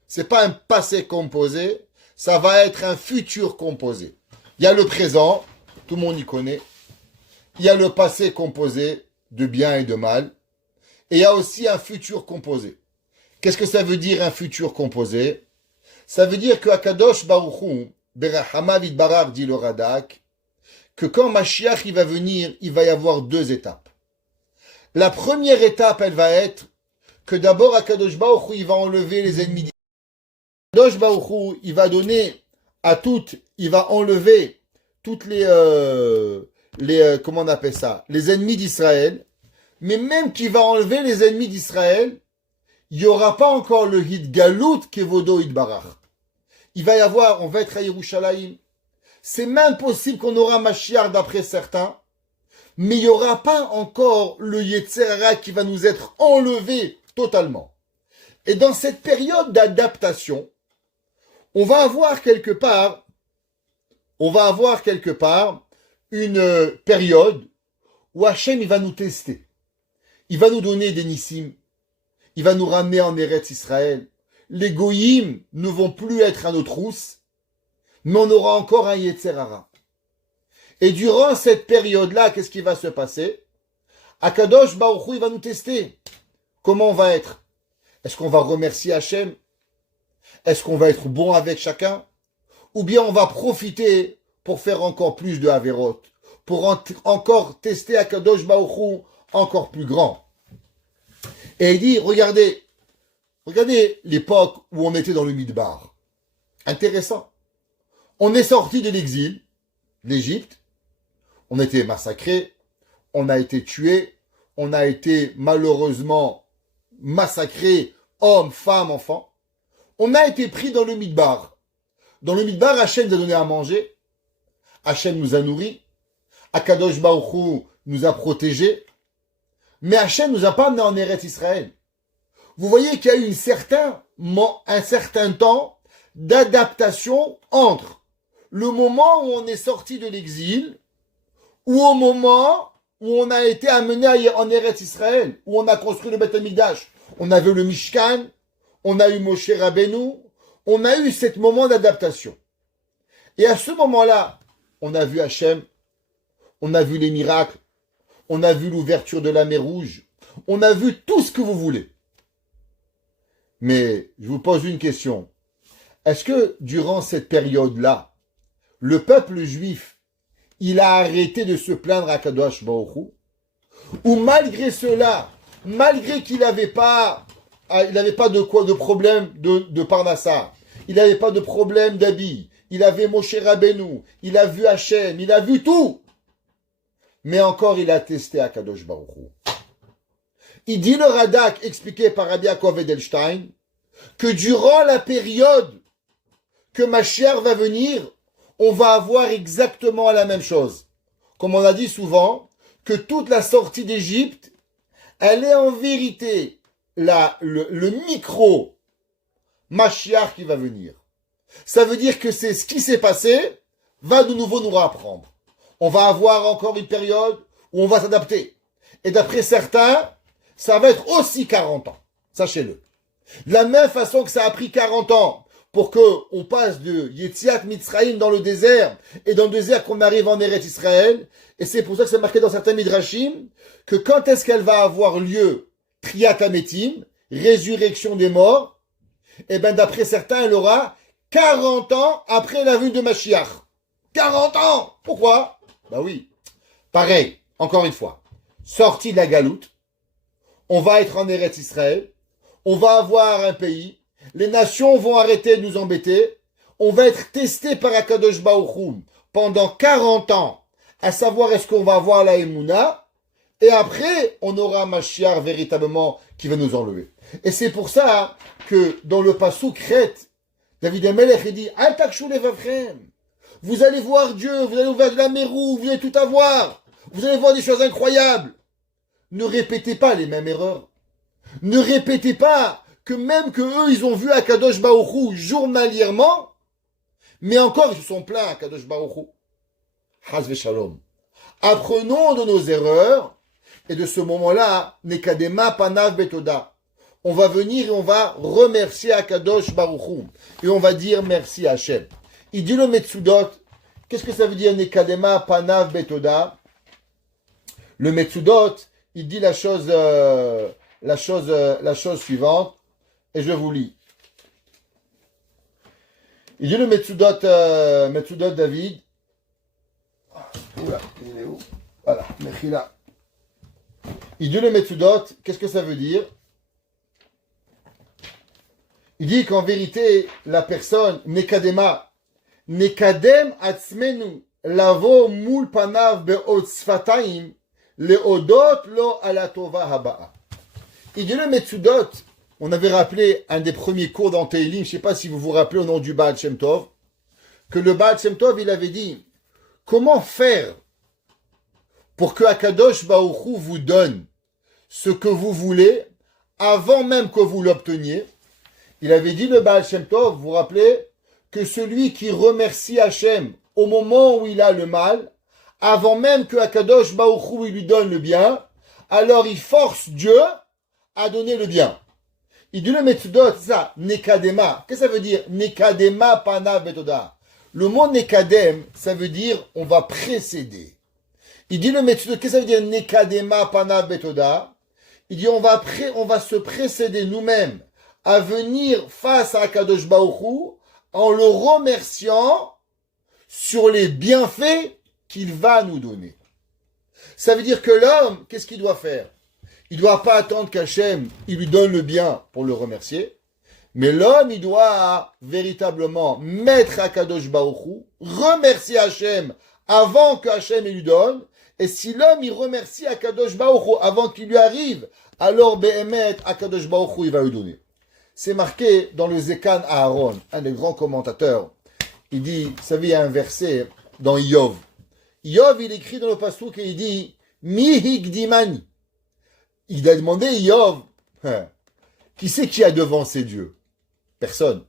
C'est pas un passé composé, ça va être un futur composé. Il y a le présent, tout le monde y connaît. Il y a le passé composé de bien et de mal. Et il y a aussi un futur composé. Qu'est-ce que ça veut dire un futur composé? Ça veut dire que Akadosh Baruch Hu, Berachama Vidbarar, dit le Radak, que quand Mashiach il va venir, il va y avoir deux étapes. La première étape, elle va être que d'abord Akadosh Baruch Hu, il va enlever les ennemis. Akadosh Baruch Hu, il va donner à toutes, il va enlever toutes comment on appelle ça, les ennemis d'Israël. Mais même qu'il va enlever les ennemis d'Israël, il n'y aura pas encore le hit Galout Kevodo Idbarach. Il va y avoir, on va être à Yerushalayim. C'est même possible qu'on aura Mashiach d'après certains, mais il n'y aura pas encore le Yetzerara qui va nous être enlevé totalement. Et dans cette période d'adaptation, on va avoir quelque part une période où Hachem il va nous tester. Il va nous donner des nissim. Il va nous ramener en Eretz Israël. Les goyim ne vont plus être à nos trousses, mais on aura encore un Yetzerara. Et durant cette période-là, qu'est-ce qui va se passer? Akadosh Baruch Hu, il va nous tester. Comment on va être? Est-ce qu'on va remercier Hachem? Est-ce qu'on va être bon avec chacun? Ou bien on va profiter pour faire encore plus de Averot, pour encore tester Akadosh Baruch Hu encore plus grand. Et il dit, regardez l'époque où on était dans le Midbar. Intéressant. On est sorti de l'exil, d'Égypte, On a été massacrés, on a été tués, on a été malheureusement massacrés, hommes, femmes, enfants. On a été pris dans le Midbar. Dans le Midbar, Hachem nous a donné à manger, Hachem nous a nourris, Akadosh Baruch Hu nous a protégés, mais Hachem nous a pas amenés en Eretz Israël. Vous voyez qu'il y a eu un certain temps d'adaptation entre le moment où on est sorti de l'exil ou au moment où on a été amené en Eretz Israël, où on a construit le Beth Amikdash. On avait le Mishkan, on a eu Moshe Rabbeinu, on a eu ce moment d'adaptation. Et à ce moment-là, on a vu Hachem, on a vu les miracles, on a vu l'ouverture de la mer Rouge, on a vu tout ce que vous voulez. Mais je vous pose une question. Est-ce que durant cette période-là, le peuple juif, il a arrêté de se plaindre à Kadosh Baruch Hu? Ou malgré cela, malgré qu'il n'avait pas de problème de Parnassa, il n'avait pas de problème d'habits, il avait Moshe Rabbeinu, il a vu Hachem, il a vu tout. Mais encore, il a testé à Kadosh Baruch Hu. Il dit le Radak, expliqué par Rabbi Yaakov Edelstein, que durant la période que Mashiach va venir, on va avoir exactement la même chose. Comme on a dit souvent, que toute la sortie d'Égypte, elle est en vérité le micro Mashiach qui va venir. Ça veut dire que c'est ce qui s'est passé, va de nouveau nous rapprendre. On va avoir encore une période où on va s'adapter. Et d'après certains, ça va être aussi 40 ans. Sachez-le. De la même façon que ça a pris 40 ans pour qu'on passe de Yetziat Mitzrayim dans le désert et dans le désert qu'on arrive en Eretz Israël. Et c'est pour ça que c'est marqué dans certains Midrashim que quand est-ce qu'elle va avoir lieu Triat Hametim, résurrection des morts, et bien d'après certains, elle aura 40 ans après la venue de Mashiach. 40 ans! Pourquoi? Ben oui. Pareil, encore une fois. Sorti de la galoute, on va être en Eretz Israël, on va avoir un pays, les nations vont arrêter de nous embêter, on va être testé par Akadosh Baruch Hu pendant 40 ans, à savoir est-ce qu'on va avoir la Emouna, et après, on aura Mashiach véritablement qui va nous enlever. Et c'est pour ça que dans le Passouk Chet, David Amelech il dit Al takshu levavchem. Vous allez voir Dieu, vous allez ouvrir de la mer Rouge, vous allez tout avoir, vous allez voir des choses incroyables. Ne répétez pas les mêmes erreurs. Ne répétez pas que même que eux, ils ont vu Akadosh Baruch Hu journalièrement, mais encore ils se sont plaints à Akadosh Baruch Hu. Haz v'shalom. Apprenons de nos erreurs, et de ce moment-là, Nekadema Panav Betoda. On va venir et on va remercier Akadosh Baruch Hu. Et on va dire merci à Hachem. Il dit le Metsudot, qu'est-ce que ça veut dire Nekadema Panav Betoda? Le Metsudot, il dit la chose suivante, et je vous lis. Il dit le Metsudot David. Oula, il est où? Voilà, Mechila. Il dit le Metsudot, qu'est-ce que ça veut dire? Il dit qu'en vérité, la personne, Nekadema, Nekadem atzmenu, lavo mul panav be'ot sfataim, leodot lo alatova haba'a. Il dit le Metsudot, on avait rappelé un des premiers cours dans Teilim, je ne sais pas si vous vous rappelez au nom du Baal Shem Tov, que le Baal Shem Tov, il avait dit, comment faire pour que Akadosh Baruch Hu vous donne ce que vous voulez avant même que vous l'obteniez? Il avait dit le Baal Shem Tov, vous vous rappelez, que celui qui remercie Hachem au moment où il a le mal, avant même que Akadosh Baruch Hu lui donne le bien, alors il force Dieu à donner le bien. Il dit le Metsudot, ça, Nekadema. Qu'est-ce que ça veut dire? Nekadema Panav Betoda. Le mot Nekadem, ça veut dire on va précéder. Il dit le Metsudot, qu'est-ce que ça veut dire Nekadema Panav Betoda? Il dit on va se précéder nous-mêmes à venir face à Akadosh Baruch Hu en le remerciant sur les bienfaits qu'il va nous donner. Ça veut dire que l'homme, qu'est-ce qu'il doit faire? Il ne doit pas attendre qu'Hachem il lui donne le bien pour le remercier, mais l'homme, il doit véritablement mettre Akadosh Baruch Hu, remercier Hachem avant que Hachem lui donne, et si l'homme il remercie Akadosh Baruch Hu avant qu'il lui arrive, alors Behemet Akadosh Baruch Hu il va lui donner. C'est marqué dans le Zekan Aaron, un des grands commentateurs. Il dit, vous savez, il y a un verset dans Iyov. Iyov, il écrit dans le pasuk et il dit, Mi hikdimani. Il a demandé Iyov, qui c'est qui a devancé Dieu? Personne.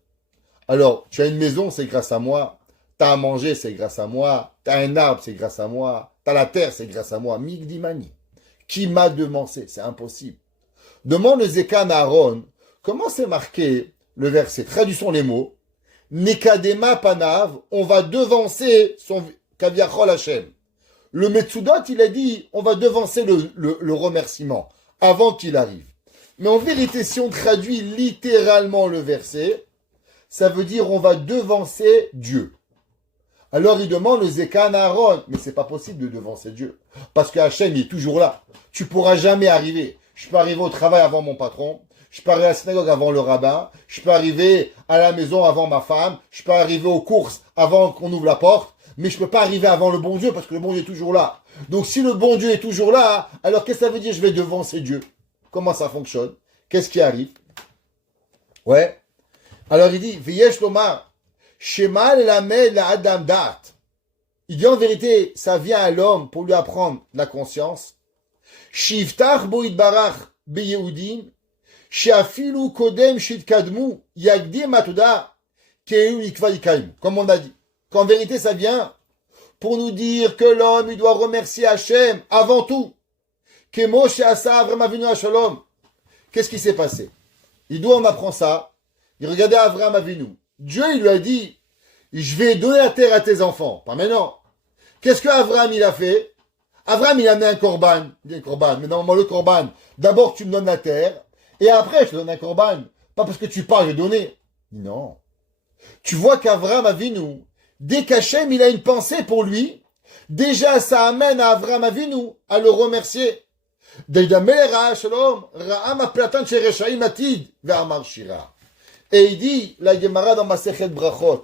Alors, tu as une maison, c'est grâce à moi. Tu as à manger, c'est grâce à moi. Tu as un arbre, c'est grâce à moi. Tu as la terre, c'est grâce à moi. Migdimani. Qui m'a devancé? C'est impossible. Demande le Zekan à Aaron, comment c'est marqué le verset? Traduisons les mots. Nekadema panav, on va devancer son kaviachol Hashem. Le Metsudot, il a dit, on va devancer le remerciement avant qu'il arrive. Mais en vérité, si on traduit littéralement le verset, ça veut dire on va devancer Dieu. Alors il demande le Zekan à Aaron, mais c'est pas possible de devancer Dieu. Parce que Hachem il est toujours là. Tu pourras jamais arriver. Je peux arriver au travail avant mon patron. Je peux arriver à la synagogue avant le rabbin. Je peux arriver à la maison avant ma femme. Je peux arriver aux courses avant qu'on ouvre la porte. Mais je peux pas arriver avant le bon Dieu parce que le bon Dieu est toujours là. Donc si le bon Dieu est toujours là, alors qu'est-ce que ça veut dire je vais devancer Dieu? Comment ça fonctionne? Qu'est-ce qui arrive? Ouais. Alors il dit, V'yesh lomar, Shema l'elamed la adam dat. Il dit en vérité, ça vient à l'homme pour lui apprendre la conscience. Shiftach bo itbarach beyehudim, sheafilu kodem shitkadmu, yagdim atoda, keu ikva ikaim. Comme on a dit. Qu'en vérité, ça vient pour nous dire que l'homme, il doit remercier Hachem avant tout. Kemo she'asa Avram Avinu Hashalom. Qu'est-ce qui s'est passé? Il doit, on apprend ça. Il regardait Avram Avinu. Dieu, il lui a dit, je vais donner la terre à tes enfants. Pas maintenant. Qu'est-ce que Avram, il a fait? Avram, il a amené un korban. Il dit un korban. Mais normalement, le korban, d'abord, tu me donnes la terre. Et après, je te donne un korban. Pas parce que tu parles, je vais donner. Non. Tu vois qu'Avram Avinu, dès qu'Hachem, il a une pensée pour lui, déjà, ça amène à Avram Avinu à le remercier. Et il dit, la Gemara dans Masechet Brachot,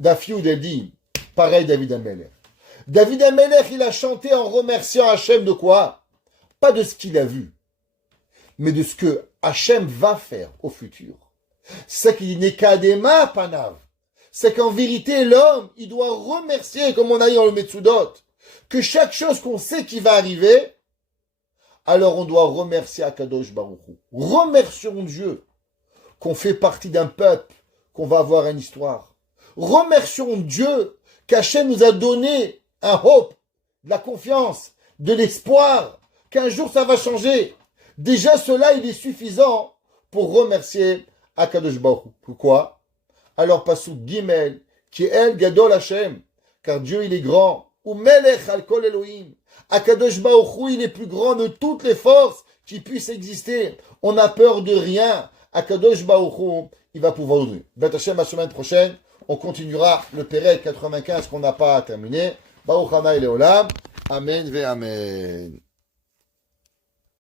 Dafioud, elle dit, pareil David Amelech. David Amelech, il a chanté en remerciant Hachem de quoi? Pas de ce qu'il a vu, mais de ce que Hachem va faire au futur. C'est qu'il n'est qu'adema panav. C'est qu'en vérité, l'homme, il doit remercier, comme on a dit dans le Metsudot, que chaque chose qu'on sait qui va arriver, alors on doit remercier Akadosh Baruch Hu. Remercions Dieu qu'on fait partie d'un peuple, qu'on va avoir une histoire. Remercions Dieu qu'Hachem nous a donné un hope, de la confiance, de l'espoir, qu'un jour ça va changer. Déjà cela, il est suffisant pour remercier Akadosh Baruch Hu. Pourquoi? Alors Pasuk Gimel, qui est El Gadol Hachem, car Dieu il est grand, ou Melech al Kol Elohim. Akadosh Baruch Hu, il est plus grand de toutes les forces qui puissent exister. On n'a peur de rien. Akadosh Baruch Hu, il va pouvoir nous donner. Bet Hashem, la semaine prochaine, on continuera le Pérec 95 qu'on n'a pas terminé. Baruch Hana Leolam. Amen ve Amen.